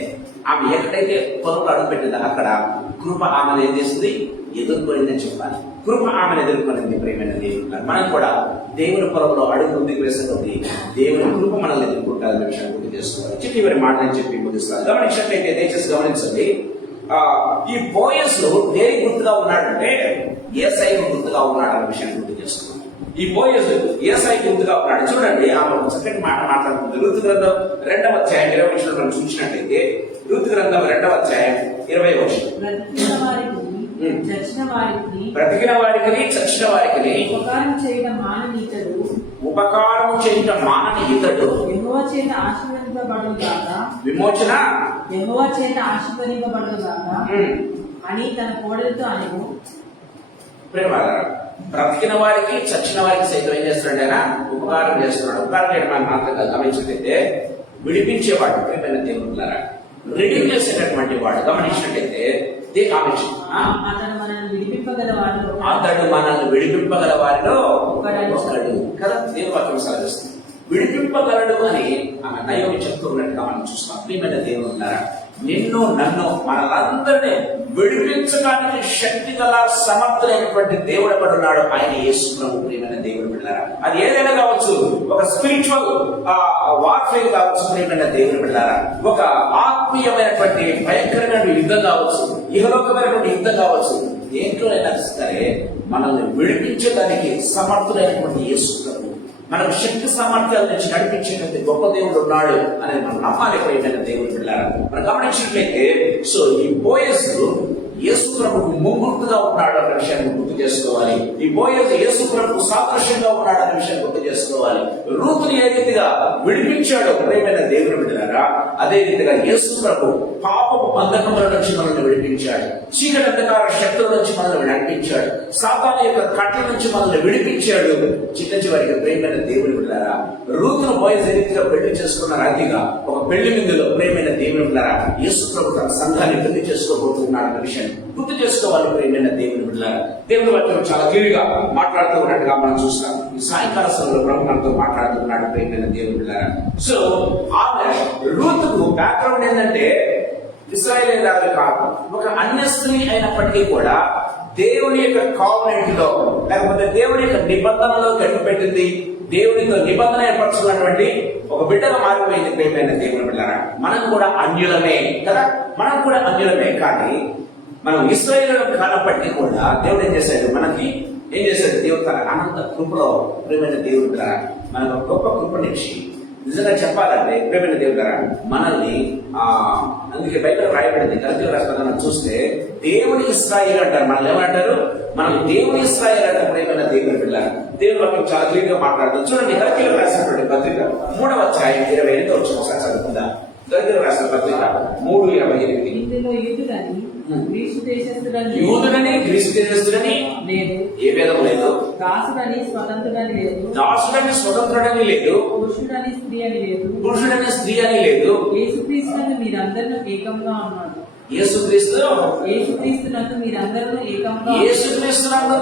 ఆమె ఎక్కడైతే పొలంలో అడుగు పెట్టిందో అక్కడ కృప ఆమెను ఏం చేస్తుంది, ఎదుర్కొనిందని చెప్పాలి. కృప ఆమెను ఎదుర్కొనింది. ప్రేమైన దేవుడు మనం కూడా దేవుని పొలంలో అడుగు ముందుకు వేసేది దేవుని కృప మనల్ని ఎదుర్కొంటారనే విషయాన్ని గుర్తు చేసుకోవాలి. చివరి మాటని చెప్పి ముగిస్తారు. గమనించినట్లయితే దయచేసి గమనించండి, ఈ బోయస్ దేని గుర్తుగా ఉన్నాడంటే యేసయ్య గుర్తుగా ఉన్నాడు అనే విషయాన్ని గుర్తు చేసుకోవాలి. ఈ బోయస్ యేసయ్య గుర్తుగా ఉన్నాడు. చూడండి, ఆమె చక్కటి మాట మాట్లాడుతుంది. ఋతు గ్రంథం 2వ అధ్యాయం 20వ వచనంలో మనం చూసినట్లయితే, ఋతు గ్రంథం 2వ అధ్యాయం 20వ వచనం, బ్రతికిన వారికి చచ్చిన వారికి ఉపకారం చేయడం మానని ఇతడు యెహోవా చేత ఆశీర్వదింపబడుగాక, విమోచన యెహోవా చేత ఆశీర్వదింపబడుగాక అని తన కోడలితో అనెను. బ్రతికిన వారికి చచ్చిన వారికి సైతం ఏం చేస్తున్నాడు, ఆయన ఉపకారం చేస్తున్నాడు. ఉపకారం చేయడం మనం మాత్రం గమనించినట్లయితే విడిపించేవాడు. ప్రేమైన దేవుడులారా, రిడీమ్ చేసేటటువంటి వాడు. గమనించినట్లయితే అతడు మనల్ని విడిపింపగల వారిలో ఒకడు కదా. దేవుని వాక్యం సెలవిస్తుంది, విడిపింపగలడు అని ఆమె నయోమి చెప్తున్నట్టుగా మనం చూస్తాం. ప్రియమైన దేవుడులారా, నిన్ను నన్ను మనలందరినీ విడిపించడానికి శక్తి గల సమర్థులైనటువంటి దేవుడు ఎవడున్నాడు, ఆయన యేసు ప్రభు. ప్రియమైన దేవుడు బిడ్డలారా, అది ఏదైనా కావచ్చు, ఒక స్పిరిచువల్ వార్ఫేర్ కావచ్చు, ప్రియమైన దేవుడు బిడ్డలారా, ఒక ఆత్మీయమైనటువంటి భయంకరమైన యుద్ధం కావచ్చు, ఇహలోకమైనటువంటి యుద్ధం కావచ్చు, దేంట్లోనైనా సరే మనల్ని విడిపించడానికి సమర్థులైనటువంటి యేసు ప్రభు, మనకు శక్తి సామర్థ్యాల నుంచి నడిపించేటువంటి గొప్ప దేవుడు ఉన్నాడు అనేది మనం నమ్మాలి. ప్రియమైన దేవుడు బిడ్డలారా, మనం గమనించినట్లయితే, సో ఈ బోయస్ యేసు ప్రభుకు ముంగుర్తుగా ఉన్నాడు అనే విషయాన్ని గుర్తు చేసుకోవాలి. ఈ బోయస్ యేసు ప్రభుకు సాదృశ్యంగా ఉన్నాడు అనే విషయాన్ని గుర్తు చేసుకోవాలి. రూతుని ఏ రీతిగా విడిపించాడు ప్రియమైన దేవుడు బిడ్డలారా, అదే రీతిగా యేసు ప్రభు పాపపు బంధకముల నుంచి మనల్ని విడిపించాడు, చీకటి అంధకార శక్తుల నుంచి మనల్ని నడిపించాడు, సాతాను యొక్క కట్ల నుంచి మనల్ని విడిపించాడు. చివరికి ప్రియమైన దేవుడు బిడ్డలారా, రూతును బోయస్ ఏ రీతిగా పెళ్లి చేసుకున్న రీతిగా ఒక పెళ్లి విందులో ప్రియమైన దేవుడు బిడ్డలారా యేసు ప్రభు తన సంఘాన్ని పెళ్లి చేసుకోబోతున్నాడు అనే విషయాన్ని గుర్తు చేసుకోవాలి. ప్రియమైన దేవుడు బిడ్డలారా, దేవుని వాక్యం చాలా క్లియర్గా మాట్లాడుతూ ఉన్నట్టుగా మనం చూస్తాం. ఈ సాయంకాల సమయంలో ప్రభు మనతో మాట్లాడుతున్నాడు. ప్రియమైన దేవుడు బిడ్డలారా, సో ఆమె రూతుకు బ్యాక్గ్రౌండ్ ఏంటంటే ఇశ్రాయేలీయురాలు కాదు, ఒక అన్య స్త్రీ అయినప్పటికీ కూడా దేవుని యొక్క కావనెంట్ లో లేకపోతే దేవుని యొక్క నిబంధనలో కట్టుపెట్టింది, దేవునితో నిబంధన ఏర్పరచుకున్నటువంటి ఒక బిడ్డగా మారిపోయింది. ప్రియమైన దేవుని బిడ్డలారా, మనం కూడా అన్యులమే కదా, మనం కూడా అన్యులమే. కానీ మనం ఇశ్రాయేలీయులు కానప్పటికీ కూడా దేవుడు ఏం చేశాడు, మనకి ఏం చేశాడు, దేవుడు తన అనంత కృపలో ప్రియమైన దేవుడు బిడ్డలారా మనకు గొప్ప కృపనిచ్చి, నిజంగా చెప్పాలంటే ప్రియమైన దేవుడు గారు మనల్ని అందుకే బైబిల్ రాయబడింది. గలతీయుల రాష్ట్రాలను చూస్తే దేవుని ఇశ్రాయేలు అంటారు, మనల్ని ఏమంటారు, మనం దేవుని ఇశ్రాయేలు అంటారు. ప్రియమైన దేవుని బిడ్డలారా, దేవుని వాక్యం చాలా క్లియర్ గా మాట్లాడుతుంది. చూడండి, గలతీయులకు రాసినటువంటి పత్రిక 3వ అధ్యాయం 28వ వచనం ఒకసారి చదువుకుందా. గలతీయులకు రాసిన పత్రిక 3:28. ఇందులో యూదుడని గ్రీసు దేశస్థుడని లేదు, ఏ భేదం లేదు, దాసుడని స్వతంత్రుడని లేదు, పురుషుడని స్త్రీ అని లేదు, యేసుక్రీస్తునందు మీరందరూ ఏకంగా ఉన్నాడు. యేసుక్రీస్తునందు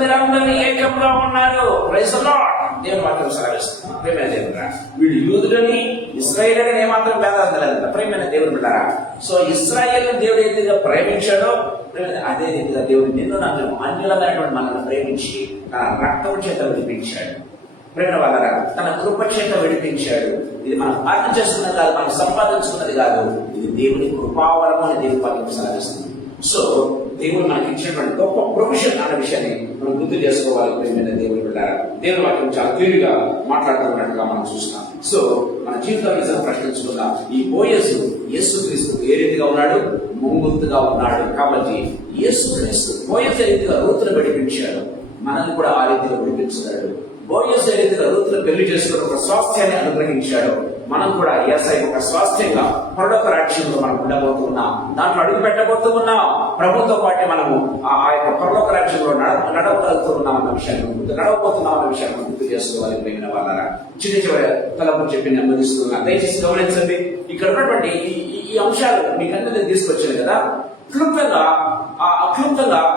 మీరందరూ ఏకంగా ఉన్నారు. Praise the lord. దేవుని వాక్యం సెలవిస్తున్నాం. ప్రేమైన దేవుడు, వీడు యూదులని ఇశ్రాయేలుని ఏమాత్రం భేదాలు లేదంట. ప్రేమైన దేవుడు బిడ్డారా, సో ఇశ్రాయేలు దేవుడు ఏదైతే ప్రేమించాడో అదే రీతిగా దేవుడు నిన్ను నన్ను అన్యులమైనటువంటి మనల్ని ప్రేమించి తన రక్తం చేత విడిపించాడు. ప్రేమ వాళ్ళ తన కృప చేత విడిపించాడు. ఇది మనం అర్థం చేసుకున్నది కాదు, మనం సంపాదించుకున్నది కాదు, ఇది దేవుని కృపావరం అని దేవుని వాక్యం సెలవిస్తుంది. సో దేవుడు మనకి ఇచ్చినటువంటి గొప్ప ప్రొఫెషన్ అన్న విషయాన్ని మనం గుర్తు చేసుకోవాలి. ప్రేమైన దేవుని బిడ్డారా, దేవుని వాక్యం చాలా క్లియర్గా మాట్లాడుతున్నట్టుగా మనం చూస్తున్నాం. సో మన జీవితం నిజంగా ప్రశ్నించుకుందాం. ఈ బోయసు యేసుక్రీస్తు ఏ రీతిగా ఉన్నాడు? ముంగుర్తుగా ఉన్నాడు. కాబట్టి యేసుక్రీస్తు బోయసు ఏ రీతిగా రూతును విడిపించాడు, మనల్ని కూడా ఆ రీతిగా విడిపించాడు. బోయసు ఏ రీతిగా రూతును పెళ్లి చేసుకుని ఒక స్వాస్థ్యాన్ని అనుగ్రహించాడు, మనం కూడా యేసయ్య ఒక స్వాస్థ్యంగా పరలోక రాజ్యంలో మనం ఉండబోతున్నాం. దాంట్లో అడుగు పెట్టబోతూ ఉన్నాం. ప్రభుత్వంతో పాటు మనము ఆ యొక్క పరలోక రాజ్యంలో నడవగలుగుతూ ఉన్నాం అన్న విషయాన్ని నడవబోతున్నాం అన్న విషయాన్ని గుర్తు చేసుకోవాలి. ప్రేమైన వాళ్ళ చిన్న చివరి తలపు చెప్పి నెమ్మదిస్తున్నా. దయచేసి గమనించండి, ఇక్కడ ఉన్నటువంటి ఈ అంశాలు మీకు అందరికీ తీసుకొచ్చాను కదా. క్లుప్తంగా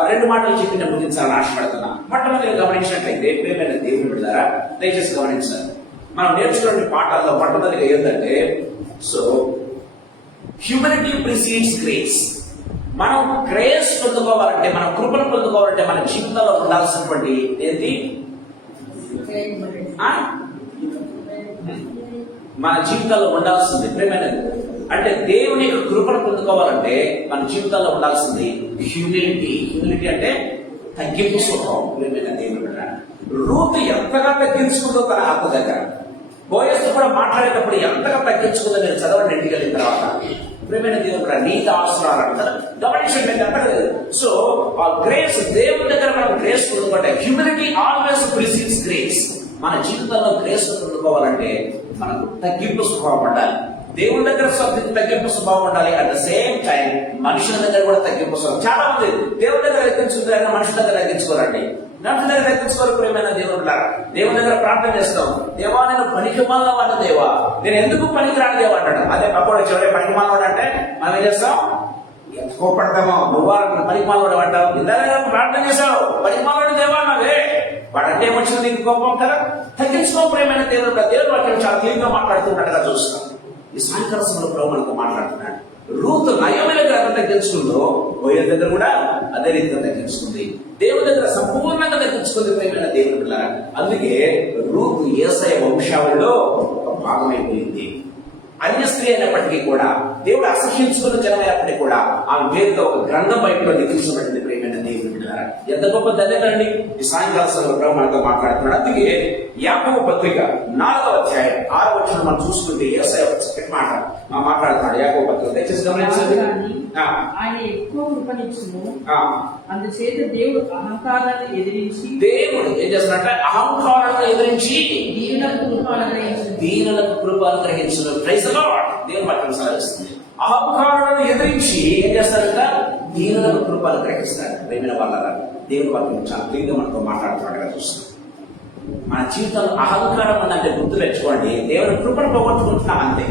2 మాటలు చెప్పి నేను ముగించాలని ఆశపడుతున్నా. మొట్టమొదటిగా గమనించినట్లయితే ప్రేమైన దేవుని బిడ్డలారా, దయచేసి గమనించాలి. మనం నేర్చుకునే పాఠాల్లో మొట్టమొదటిగా ఏంటంటే, సో హ్యూమనిటీ ప్రిసీడ్స్ గ్రేస్. మనం గ్రేస్ పొందుకోవాలంటే, మనం కృపను పొందుకోవాలంటే మన జీవితంలో ఉండాల్సినటువంటి ఏంటి? మన జీవితాల్లో ఉండాల్సింది ప్రేమైనది అంటే దేవుని యొక్క కృపను పొందుకోవాలంటే మన జీవితాల్లో ఉండాల్సింది హ్యూమిలిటీ. హ్యూమిలిటీ అంటే తగ్గింపు స్వభావం. ప్రేమైన దేవుడు, రూతు ఎంతగా తగ్గించుకుందో తన ఆత్మ దగ్గర, బోయసు కూడా మాట్లాడేటప్పుడు ఎంతగా తగ్గించుకుందో మీరు చదవండి ఇంటికి వెళ్ళిన తర్వాత. ప్రేమైన దేవుడు, నీతి అవసరాలు అంటారు గమనించండి అంటారు. సో ఆ గ్రేస్, దేవుని దగ్గర మనం గ్రేస్ పొందుకుంటే, హ్యూమిలిటీ ఆల్వేస్ ప్రిసీడ్స్ గ్రేస్. మన జీవితంలో గ్రేస్ పొందుకోవాలంటే మనకు తగ్గింపు స్వభావం ఉండాలి. దేవుని దగ్గర తగ్గింపు స్వభావం ఉండాలి. అట్ ద సేమ్ టైం మనుషుల దగ్గర కూడా తగ్గింపు స్వభావం. చాలా మంది దేవుని దగ్గర తగ్గించుకుంటారని మనుషుల దగ్గర తగ్గించుకోరండి. మనుషుల దగ్గర తగ్గించుకోరు. ప్రేమైన దేవుడు, దేవుని దగ్గర ప్రార్థన చేస్తాం, దేవా నేను పనికిమాలిన వాడు, దేవా నేను ఎందుకు పనికిరాని దేవా అంటాడు. అదే పక్కన చివరి పనికిమాలిన అంటే మనం ఏం చేస్తాం? కోపడతామో, నువ్వు పనికిమాలిన అంటావు. ఇందాక ప్రార్థన చేశావు, పనికిమాలిన దేవా అన్నదే వాడంటే ఏమొచ్చింది నీకు కోపం కదా. తగ్గించుకో ప్రేమైన దేవుడు. దేవుడు వాటిని చాలా క్లియర్గా మాట్లాడుతున్నట్టుగా చూస్తాం. ఈ సాయంకాల సమయంలో ప్రభు మనతో మాట్లాడుతున్నాడు. రూతు నయోమి దగ్గర ఎంత తగ్గించుకుందో బోయసు దగ్గర కూడా అదే రీతిగా తగ్గించుకుంది. దేవుడి దగ్గర సంపూర్ణంగా తగ్గించుకుంది ప్రేమైన దేవుడి పిల్లరా. అందుకే రూతు యేసయ్య వంశావళిలో ఒక భాగమైపోయింది. అన్య స్త్రీ అయినప్పటికీ కూడా, దేవుడు అసహ్యించుకున్న జనమైనప్పటికీ కూడా ఆమె పేరుతో ఒక గ్రంథం బయటలో లిఖించబడింది. ప్రేమైన దేవుడి పిల్లరా, ఎంత గొప్ప ధన్యతండి. ఈ సాయంకాల సమయంలో మనతో మాట్లాడుతున్నాడు. అందుకే యాకోబు పత్రిక 4వ అధ్యాయం 6వ వచనం మనం చూసుకుంటే యేసయ్య ఒక మాట మాట్లాడుతున్నాడు. యాకోబు పత్రిక దయచేసి గమనించండి. ఆయన ఎక్కువ కృపనిచ్చును, అందుచేత దేవుడు అహంకారాన్ని ఎదిరించి, దేవుడు ఏం చేస్తున్నాడంటే అహంకారాన్ని ఎదిరించి దీనులకు కృప అనుగ్రహించును. Praise the lord. దేవుని వాక్యం సెలవిస్తుంది, అహంకారాలను ఎదిరించి ఏం చేస్తారంట? దీనులకు కృప అనుగ్రహిస్తాడు. ప్రేమైన వాళ్ళ దేవుని వాక్యం చాలా క్లియర్గా మనతో మాట్లాడుతున్నాడుగా చూస్తాం. మన జీవితంలో అహంకారం ఉందంటే గుర్తు తెచ్చుకోండి, దేవుని కృపను పోగొట్టుకుంటున్నాం అంతే.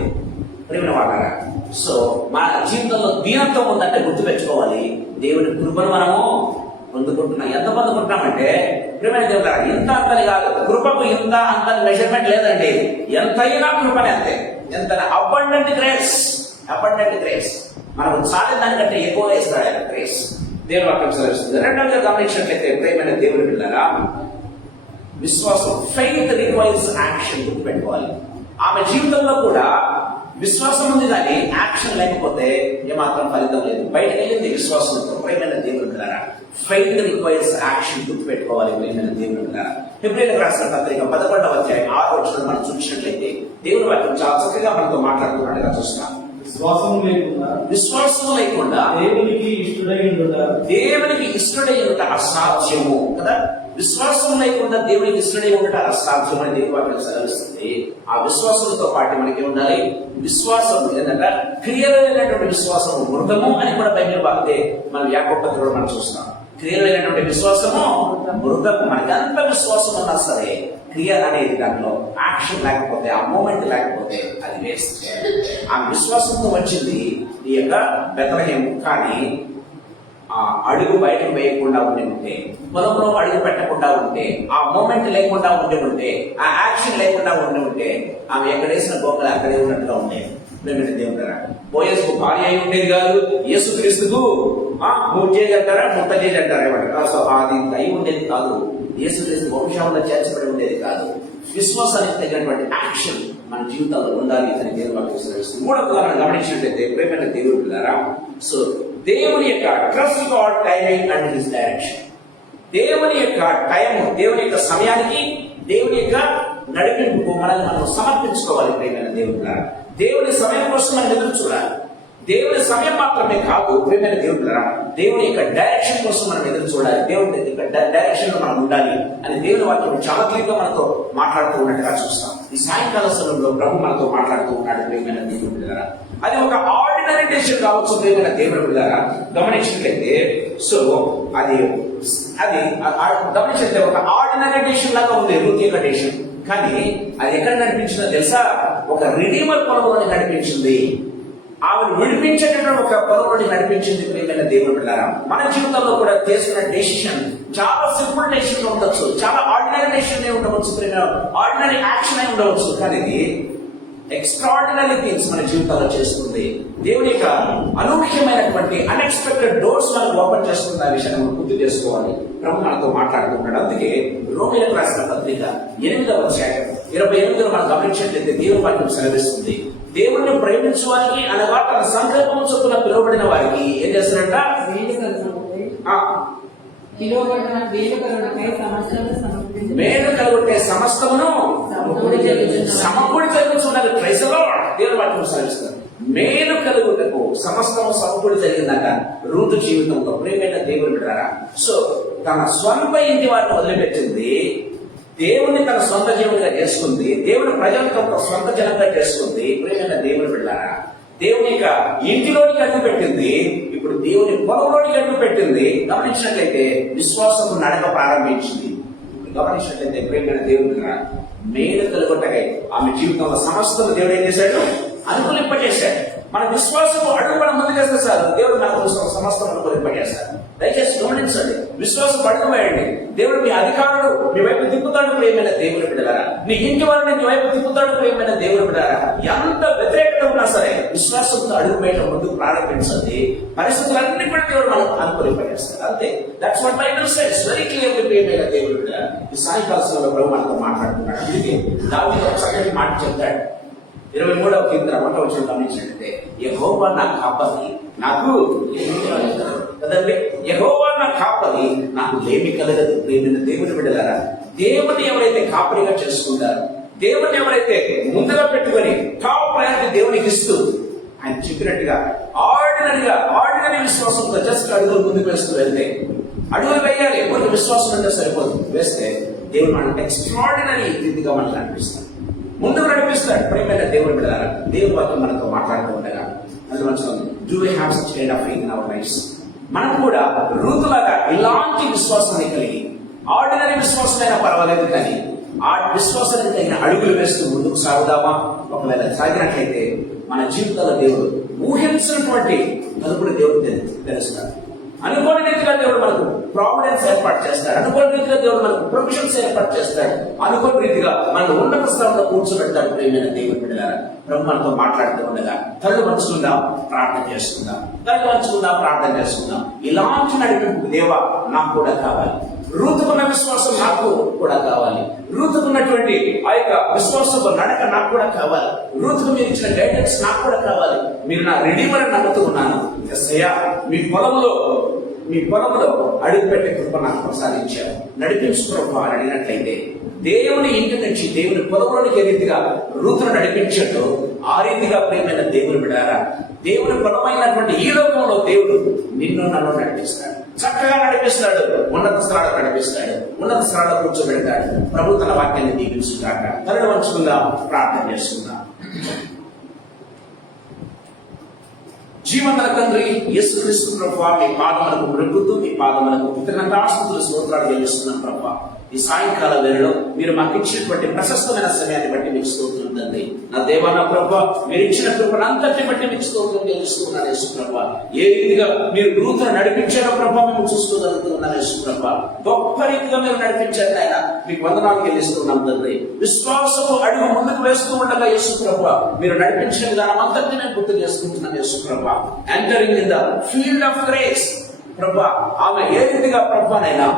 ప్రేమైన వాళ్ళ, సో మన జీవితంలో దీనత్వం ఉందంటే గుర్తు పెట్టుకోవాలి, దేవుని కృపను మనము పొందుకుంటున్నాం. ఎంత పొందుకుంటున్నామంటే ప్రేమైన దేవుడు, ఇంత అంతని కాదు, కృపకు ఇంత అంత మెజర్మెంట్ లేదండి. ఎంతైనా కృపని అంతే. ఎంత అబండెంట్ గ్రేస్, అబండెంట్ గ్రేస్. మనకు చాలే దానికంటే ఎక్కువ ఇస్తాడు ఆయన గ్రేస్. దేవుని వాక్యం సెలవిస్తుంది. రెండవగా గమనించినట్లయితే ప్రేమైన దేవుని పిల్లరా, విశ్వాసం, ఫెయిత్ రిక్వైర్స్ యాక్షన్. గుర్తుపెట్టుకోవాలి, ఆమె జీవితంలో కూడా విశ్వాసం ఉంది కానీ యాక్షన్ లేకపోతే ఏమాత్రం ఫలితం లేదు. బయటకు వెళ్ళింది విశ్వాసంతో. ప్రేమైన దేవుని పిల్లరా, ఫెయిత్ రిక్వైర్స్ యాక్షన్. గుర్తుపెట్టుకోవాలి ప్రేమైన దేవుని పిల్లరా. హెబ్రీయులకు రాసిన పత్రిక 11వ అధ్యాయం 6వ వచనం మనం చూసినట్లయితే దేవుని వాక్యం చాలా చక్కగా మనతో మాట్లాడుతున్నట్టుగా చూస్తాం. విశ్వాసం లేకుండా దేవునికి ఇష్టడై ఉంట అసాధ్యము కదా. విశ్వాసం లేకుండా దేవునికి ఇష్టడై ఉండటం అసాధ్యం అని దేవుని వాక్యం సెలవిస్తుంది. ఆ విశ్వాసంతో పాటు మనకి ఉండాలి విశ్వాసం. ఏంటంటే క్రియలు లేనటువంటి విశ్వాసము మృతము అని కూడా బైబిల్ వాడితే మనం యాకోబు పత్రికలో మనం చూస్తాం. క్రియలు లేనటువంటి విశ్వాసము మృతము. మనకి అంత విశ్వాసం ఉన్నా సరే క్రియ అనేది దాంట్లో యాక్షన్ లేకపోతే, ఆ మూమెంట్ లేకపోతే అది వేస్ట్. ఆ విశ్వాసంతో వచ్చింది ఈ యొక్క బెత్లెహేము. కానీ ఆ అడుగు బయటకు వేయకుండా ఉండి ఉంటే, పొలంలో అడుగు పెట్టకుండా ఉంటే, ఆ మూమెంట్ లేకుండా ఉంటే, ఆ యాక్షన్ లేకుండా ఉంటే, ఆమె ఎక్కడేసిన గోకలు అక్కడే ఉన్నట్టుగా ఉండేది. దేవుడు బోయస్కు భార్య అయి ఉండేది కాదు, యేసుక్రీస్తుకు 3 చేసి అంటారా 30 చేసి అంటారా, సో అది అయి ఉండేది కాదు. యేసుక్రీస్తు వంశంలో చేర్చబడి ఉండేది కాదు. విశ్వాసానికి తగినటువంటి యాక్షన్ మన జీవితాల్లో ఉండాలి అని దేవుడు వాక్యం సెలవిస్తుంది. మూడవ ఉదాహరణ గమనించినట్లయితే ప్రేమైన దేవుడు పిల్లారా, సో దేవుని యొక్క trust God timing and his direction. దేవుని యొక్క టైం, దేవుని యొక్క సమయానికి, దేవుని యొక్క నడిపింపు మనల్ని మనం సమర్పించుకోవాలి. ప్రేమైన దేవుడు పిల్లారా, దేవుని సమయం కోసం మనం ఎదురు చూడాలి. దేవుని సమయం మాత్రమే కాదు ప్రేమైన దేవుడు పిల్లారా, దేవుని యొక్క డైరెక్షన్ కోసం మనం ఎదురు చూడాలి. దేవుని యొక్క డైరెక్షన్ లో మనం ఉండాలి అని దేవుని వాక్యం చాలా క్లియర్ గా మనతో మాట్లాడుతూ ఉన్నట్టుగా చూస్తాం. ఈ సాయంకాల సమయంలో ప్రభు మనతో మాట్లాడుతూ ఉన్నాడు. ప్రేమైన దేవుడు పిల్లారా, అది ఒక ఆర్డినరీ డెసిషన్ కావచ్చు. ప్రేమైన దేవుడు పిల్లారా, గమనించినట్లయితే సో అది గమనించినట్లయితే ఒక ఆర్డినరీ డెసిషన్ లాగా ఉంది రూత్ యొక్క డెసిషన్. కానీ అది ఎక్కడ నడిపించిందో తెలుసా? ఒక రిడీమర్ పొలంలోని నడిపించింది. ఆమెను విడిపించేటటువంటి ఒక పొలంలోని నడిపించింది. ప్రియమైన దేవుడు పిల్లారా, మన జీవితంలో కూడా తీసుకున్న డెసిషన్ చాలా సింపుల్ డెసిషన్ ఉండొచ్చు, చాలా ఆర్డినరీ డెసిషన్ ఉండవచ్చు, ఆర్డినరీ యాక్షన్ అయి ఉండవచ్చు. కానీ ఇది ఎక్స్ట్రాడినరీ థింగ్స్ మన జీవితాల్లో చేస్తుంది. దేవుని యొక్క అనూహ్యమైనటువంటి అన్ఎక్స్పెక్టెడ్ డోర్స్ మనకు ఓపెన్ చేస్తుంది. ఆ విషయాన్ని మనం గుర్తు చేసుకోవాలి. ప్రభు మనతో మాట్లాడుతున్నాడు. అందుకే రోమీయులకు రాసిన పత్రిక 8వ అధ్యాయం 28లో మనం గమనించినట్లయితే దేవుని వాక్యం సెలవిస్తుంది, దేవుణ్ణి ప్రేమించువానికి అనగా తన సంకల్పం చొప్పున పిలువబడిన వారికి ఏం చేస్తారంట? మేలు కలుగుటే సమస్తమును సమకూడి జరుగుతున్నది. ప్రైజ్లో దేవుని వాక్యం సెలవిస్తారు. మేలు కలుగుటకు సమస్తము సమకూడి జరిగిందాక రూతు జీవితంలో ప్రేమైన దేవుడు బిడ్డలారా, సో తన స్వంత ఇంటి వారిని వదిలిపెట్టింది, దేవుని తన సొంత జీవునిగా చేసుకుంది, దేవుని ప్రజలకు ఒక సొంత జనంగా చేసుకుంది. ప్రేమైన దేవుని బిడ్డలారా, దేవుని యొక్క ఇంటిలోనికి అడుగు పెట్టింది, ఇప్పుడు దేవుని పొలంలోనికి అడుగు పెట్టింది. గమనించినట్లయితే విశ్వాసం నడక ప్రారంభించింది. గమనించినట్లయితే ప్రేమైన దేవుని బిడ్డలారా, మేలు కలుగుటకై ఆమె జీవితంలో సమస్తం దేవుడు ఏం చేశాడు? అనుకూలింపజేశాడు. మన విశ్వాసం అడుగు మనం ముందు చేస్తే సార్ దేవుడు నాకు సమస్తం అనుకూలింపజేస్తాడు. దయచేసి గమనించండి, విశ్వాసం అడుగు వేయండి. దేవుడు మీ అధికారులు మీ వైపు తిప్పుతాడు. ప్రియమైన దేవుని బిడ్డలారా, నీ ఇంటి వారిని నీ వైపు తిప్పుతాడు. ప్రియమైన దేవుని బిడ్డలారా, ఎంత వ్యతిరేకత ఉన్నా సరే విశ్వాసంతో అడుగు వేయడం ముందుకు ప్రారంభించండి. పరిస్థితులన్నీ కూడా దేవుడు మనకు అనుకూలింపజేస్తాడు. అంతే. That's what Bible says very clearly. ప్రియమైన దేవుని బిడ్డలారా, ఈ సాయంకాల సమయంలో ప్రభు మనతో మాట్లాడుతున్నాడు. అందుకే దావీదు ఒక చక్కటి మాట చెప్తాడు. 23వ కీర్తన 1వ వచనం గమనించినట్లయితే, యెహోవా నా కాపరి నాకు కదండి, యెహోవా నా కాపరి నాకు లేమి కలగదు. ప్రియమైన దేవుని బిడ్డలారా, దేవుని ఎవరైతే కాపరిగా చేసుకుంటారో, దేవుని ఎవరైతే ముందుగా పెట్టుకొని టాప్ ప్రయారిటీ దేవునికి ఇస్తూ ఆయన చెప్పినట్టుగా ఆర్డినరీ విశ్వాసంతో జస్ట్ అడుగులు ముందుకు వేస్తూ వెళ్తే, అడుగులు వేయాలి, ఎవరికి విశ్వాసం అంటే సరిపోదు, వేస్తే దేవుడు మనకు ఎక్స్ట్రాడినరీ రీతిగా మనకు అనిపిస్తాడు, ముందుకు నడిపిస్తాడు. ప్రియమైన దేవుని బిడ్డలారా, దేవుని వాక్యం మనతో మాట్లాడుతూ ఉండగా అది మంచిగా do we have such kind of faith in our lives. మనం కూడా రూతులాగా ఇలాంటి విశ్వాసాన్ని కలిగి, ఆర్డినరీ విశ్వాసమైనా పర్వాలేదు కానీ ఆ విశ్వాసానికి తగిన అడుగులు వేస్తూ ముందుకు సాగుదామా? ఒకవేళ సాగినట్లయితే మన జీవితాల్లో దేవుడు ఊహించినటువంటి తదుపరి దేవుడు తెలుస్తాడు. అనుకోని రీతిగా దేవుడు మనకు ప్రావిడెన్స్ ఏర్పాటు చేస్తాడు. అనుకోని రీతిగా దేవుడు మనకు ప్రొవిజన్స్ ఏర్పాటు చేస్తాడు. అనుకోని రీతిగా మన ఉన్నత స్థానంలో కూర్చోబెడతాడు. ప్రియమైన దేవుని బిడ్డలారా, ప్రభు మనతో మాట్లాడుతూ ఉండగా కళ్ళు పంచుకుందాం, ప్రార్థన చేసుకుందాం. కళ్ళు పంచుకుందాం, ప్రార్థన చేసుకుందాం. ఇలాంటి నడిపింపు దేవా నాకు కూడా కావాలి. రూతుకున్న విశ్వాసం నాకు కూడా కావాలి. రూతుకున్నటువంటి ఆ యొక్క విశ్వాసంతో నడక నాకు కూడా కావాలి. రూతుకు మీరు ఇచ్చిన గైడెన్స్ నాకు కూడా కావాలి. మీరు నా రెడీమర్ అని నమ్ముతూ ఉన్నాను. అయ్యా, మీ పొలంలో అడుగుపెట్టే కృప నాకు ప్రసాదించారు. నడిపించు ప్రభు అని అడిగినట్లయితే దేవుని ఇంటి నుంచి దేవుని పొలంలోనికి ఏ రీతిగా రూతును నడిపించాడో ఆ రీతిగా ప్రియమైన దేవుని బిడ్డలారా, దేవుని పొలమైనటువంటి ఈ లోకంలో దేవుడు నిన్ను నన్ను నడిపిస్తాడు. చక్కగా నడిపిస్తాడు. ఉన్నత స్థలాలు నడిపిస్తాడు. ఉన్నత స్థలాలు కూర్చోబెడతాడు. ప్రభు తన వాక్యాన్ని దీవించుగాక. తలను వంచుకుందాం, ప్రార్థన చేసుకుందాం. జీవన తండ్రి యేసుక్రీస్తు ప్రభువా, మీ పాదములకు మృక్కుతూ మీ పాదములకు కృతజ్ఞతాస్తుతులు స్తోత్రాలు చెల్లిస్తున్నాం ప్రభువా. ఈ సాయంకాల వేళలో మీరు మాకు ఇచ్చినటువంటి ప్రశస్తమైన సమయాన్ని బట్టి మీకు స్తోత్రం తండ్రి. నా దేవా నా ప్రభా, మీరు ఇచ్చిన కృపను అంతటిని బట్టి మీకు స్తోత్రం తెలుస్తున్నాను యేసు ప్రభా. ఏ రీతిగా మీరు రూతును నడిపించారో ప్రభా మేము చూసుకోగలుగుతున్నాను యేసు ప్రభా. గొప్ప రీతిగా మీరు నడిపించారు ఆయన, మీకు వందనాలు చెల్లిస్తున్నాం తండ్రి. విశ్వాసము అడుగు ముందుకు వేస్తూ ఉండగా యేసు ప్రభా మీరు నడిపించిన విధానం అంతటిని నేను గుర్తు చేసుకుంటున్నాను యేసు ప్రభా. Entering in the field of grace ప్రభా, ఆమె ఏ రీతిగా ప్రభానైనా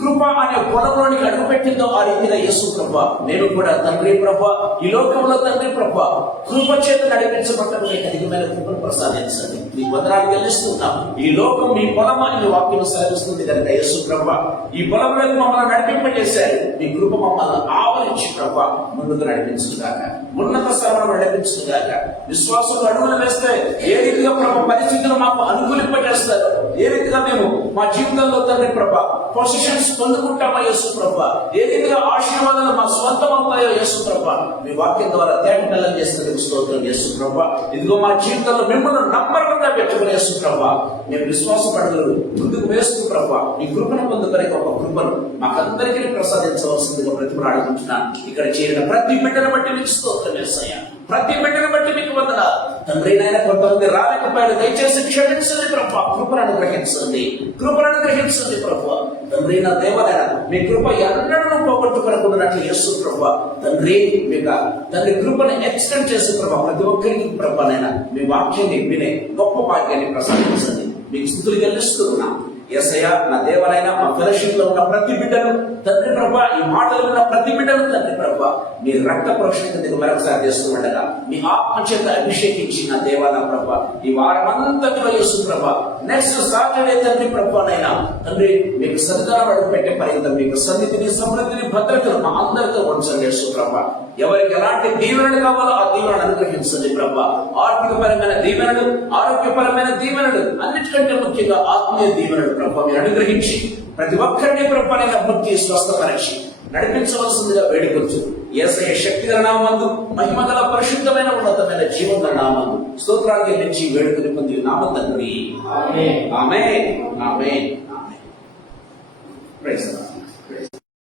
కృప అనే పొలంలోనికి అడుగుపెట్టిందో ఆ రీతిగా యేసు ప్రభా నేను కూడా తండ్రి ప్రభా ఈ లోకంలో తండ్రి ప్రభా కృప చేత నడిపించబడ్డ మీకు అధికమైన కృపను ప్రసాదించండి. మీకు వందనాలు చెల్లిస్తున్నాం. ఈ లోకం మీ పొలం అని వాక్యం సెలవిస్తుంది కనుక యేసు ప్రభా ఈ పొలంలోకి మమ్మల్ని నడిపింపజేశారు. మీ కృప మమ్మల్ని ఆవరించి ప్రభా ముందుకు నడిపించుగాక, ఉన్నత స్థానంలో నడిపించుగాక. విశ్వాసంలో అడుగులు వేస్తే ఏ రీతిగా ప్రభా పరిస్థితులు మాకు అనుకూలింపజేస్తారు, ఏ రీతిగా మేము మా జీవితంలో తండ్రి ప్రభా పొజిషన్స్ పొందుకుంటామో యేసు ప్రభా, ఏ రీతిగా ఆశీర్వాదాలు మా స్వంతం అవుతాయో యేసు ప్రభా మీ వాక్యం ద్వారా తేటతెల్లం చేస్తున్న స్తోత్రం యేసు ప్రభా. ఇదిగో మా జీవితంలో మిమ్మల్ని నంబర్ వన్ గా పెట్టుకునే యేసు ప్రభా మేము విశ్వాస పడుగులు ముందుకు వేస్తూ ప్రభా మీ కృపను పొందుకునే ఒక కృపను మాకందరికీ ప్రసాదించవలసిందిగా ప్రతిమలాడుకుంటున్నాను. ఇక్కడ చేరిన ప్రతి బిడ్డను బట్టి మీకు స్తోత్రం యేసయ్యా, ప్రతి బిడ్డను బట్టి మీకు వందనాలు తండ్రి. నాయన కొంతమంది రాలేకపోయారు, దయచేసి క్షమించండి ప్రభా, కృపను అనుగ్రహించండి, కృపను అనుగ్రహించండి ప్రభా. తండ్రి నా దేవాలయ మీ కృప ఎన్నడూ పోగొట్టుకోనుకున్నట్లు యేసు ప్రభా తండ్రి మీకు తండ్రి కృపను ఎక్స్టెండ్ చేసే ప్రభా ప్రతి ఒక్కరికి ప్రభానైనా మీ వాక్యాన్ని వినే గొప్ప భాగ్యాన్ని ప్రసాదించండి. మీకు స్తుతులు చెల్లిస్తున్నా యేసయ్యా. నా దేవాలైన మా ఫెలోషిప్ లో ఉన్న ప్రతి బిడ్డను తండ్రి ప్రభా, ఈ మాటలు ఉన్న ప్రతి బిడ్డను తండ్రి ప్రభా మీ రక్త ప్రోక్షణ మరొకసారి చేస్తూ ఉండగా మీ ఆత్మ చేత అభిషేకించి నా దేవాలయ ప్రభా ఈ వారం అంతటిలో యేసు ప్రభా నెక్స్ట్ సాటర్డే తండ్రి ప్రభానైనా తండ్రి మీకు సన్నిధానం అడుగు పెట్టే పర్యంతం మీకు సన్నిధిని సమృద్ధిని భద్రతను మా అందరితో ఉంచండి యేసు ప్రభా. ఎవరికి ఎలాంటి దీవెనలు కావాలో ఆ దీవెనను అనుగ్రహించండి ప్రభా. ఆర్థికపరమైన దీవెనలు, ఆరోగ్యపరమైన దీవెనలు, అన్నిటికంటే ముఖ్యంగా ఆత్మీయ దీవెనలు ప్రభా మీరు అనుగ్రహించి ప్రతి ఒక్కరిని ప్రభానైనా ముక్తి స్వస్థపరిచి నడిపించవలసిందిగా వేడుకొచ్చు. యేసయ్య శక్తిగల నామందు మహిమగల పరిశుద్ధమైన ఉన్నతమైన జీవన నామందు స్తోత్రాలు నుంచి వేడుకని పొంది నామం తండ్రి. Amen amen amen. Praise the lord.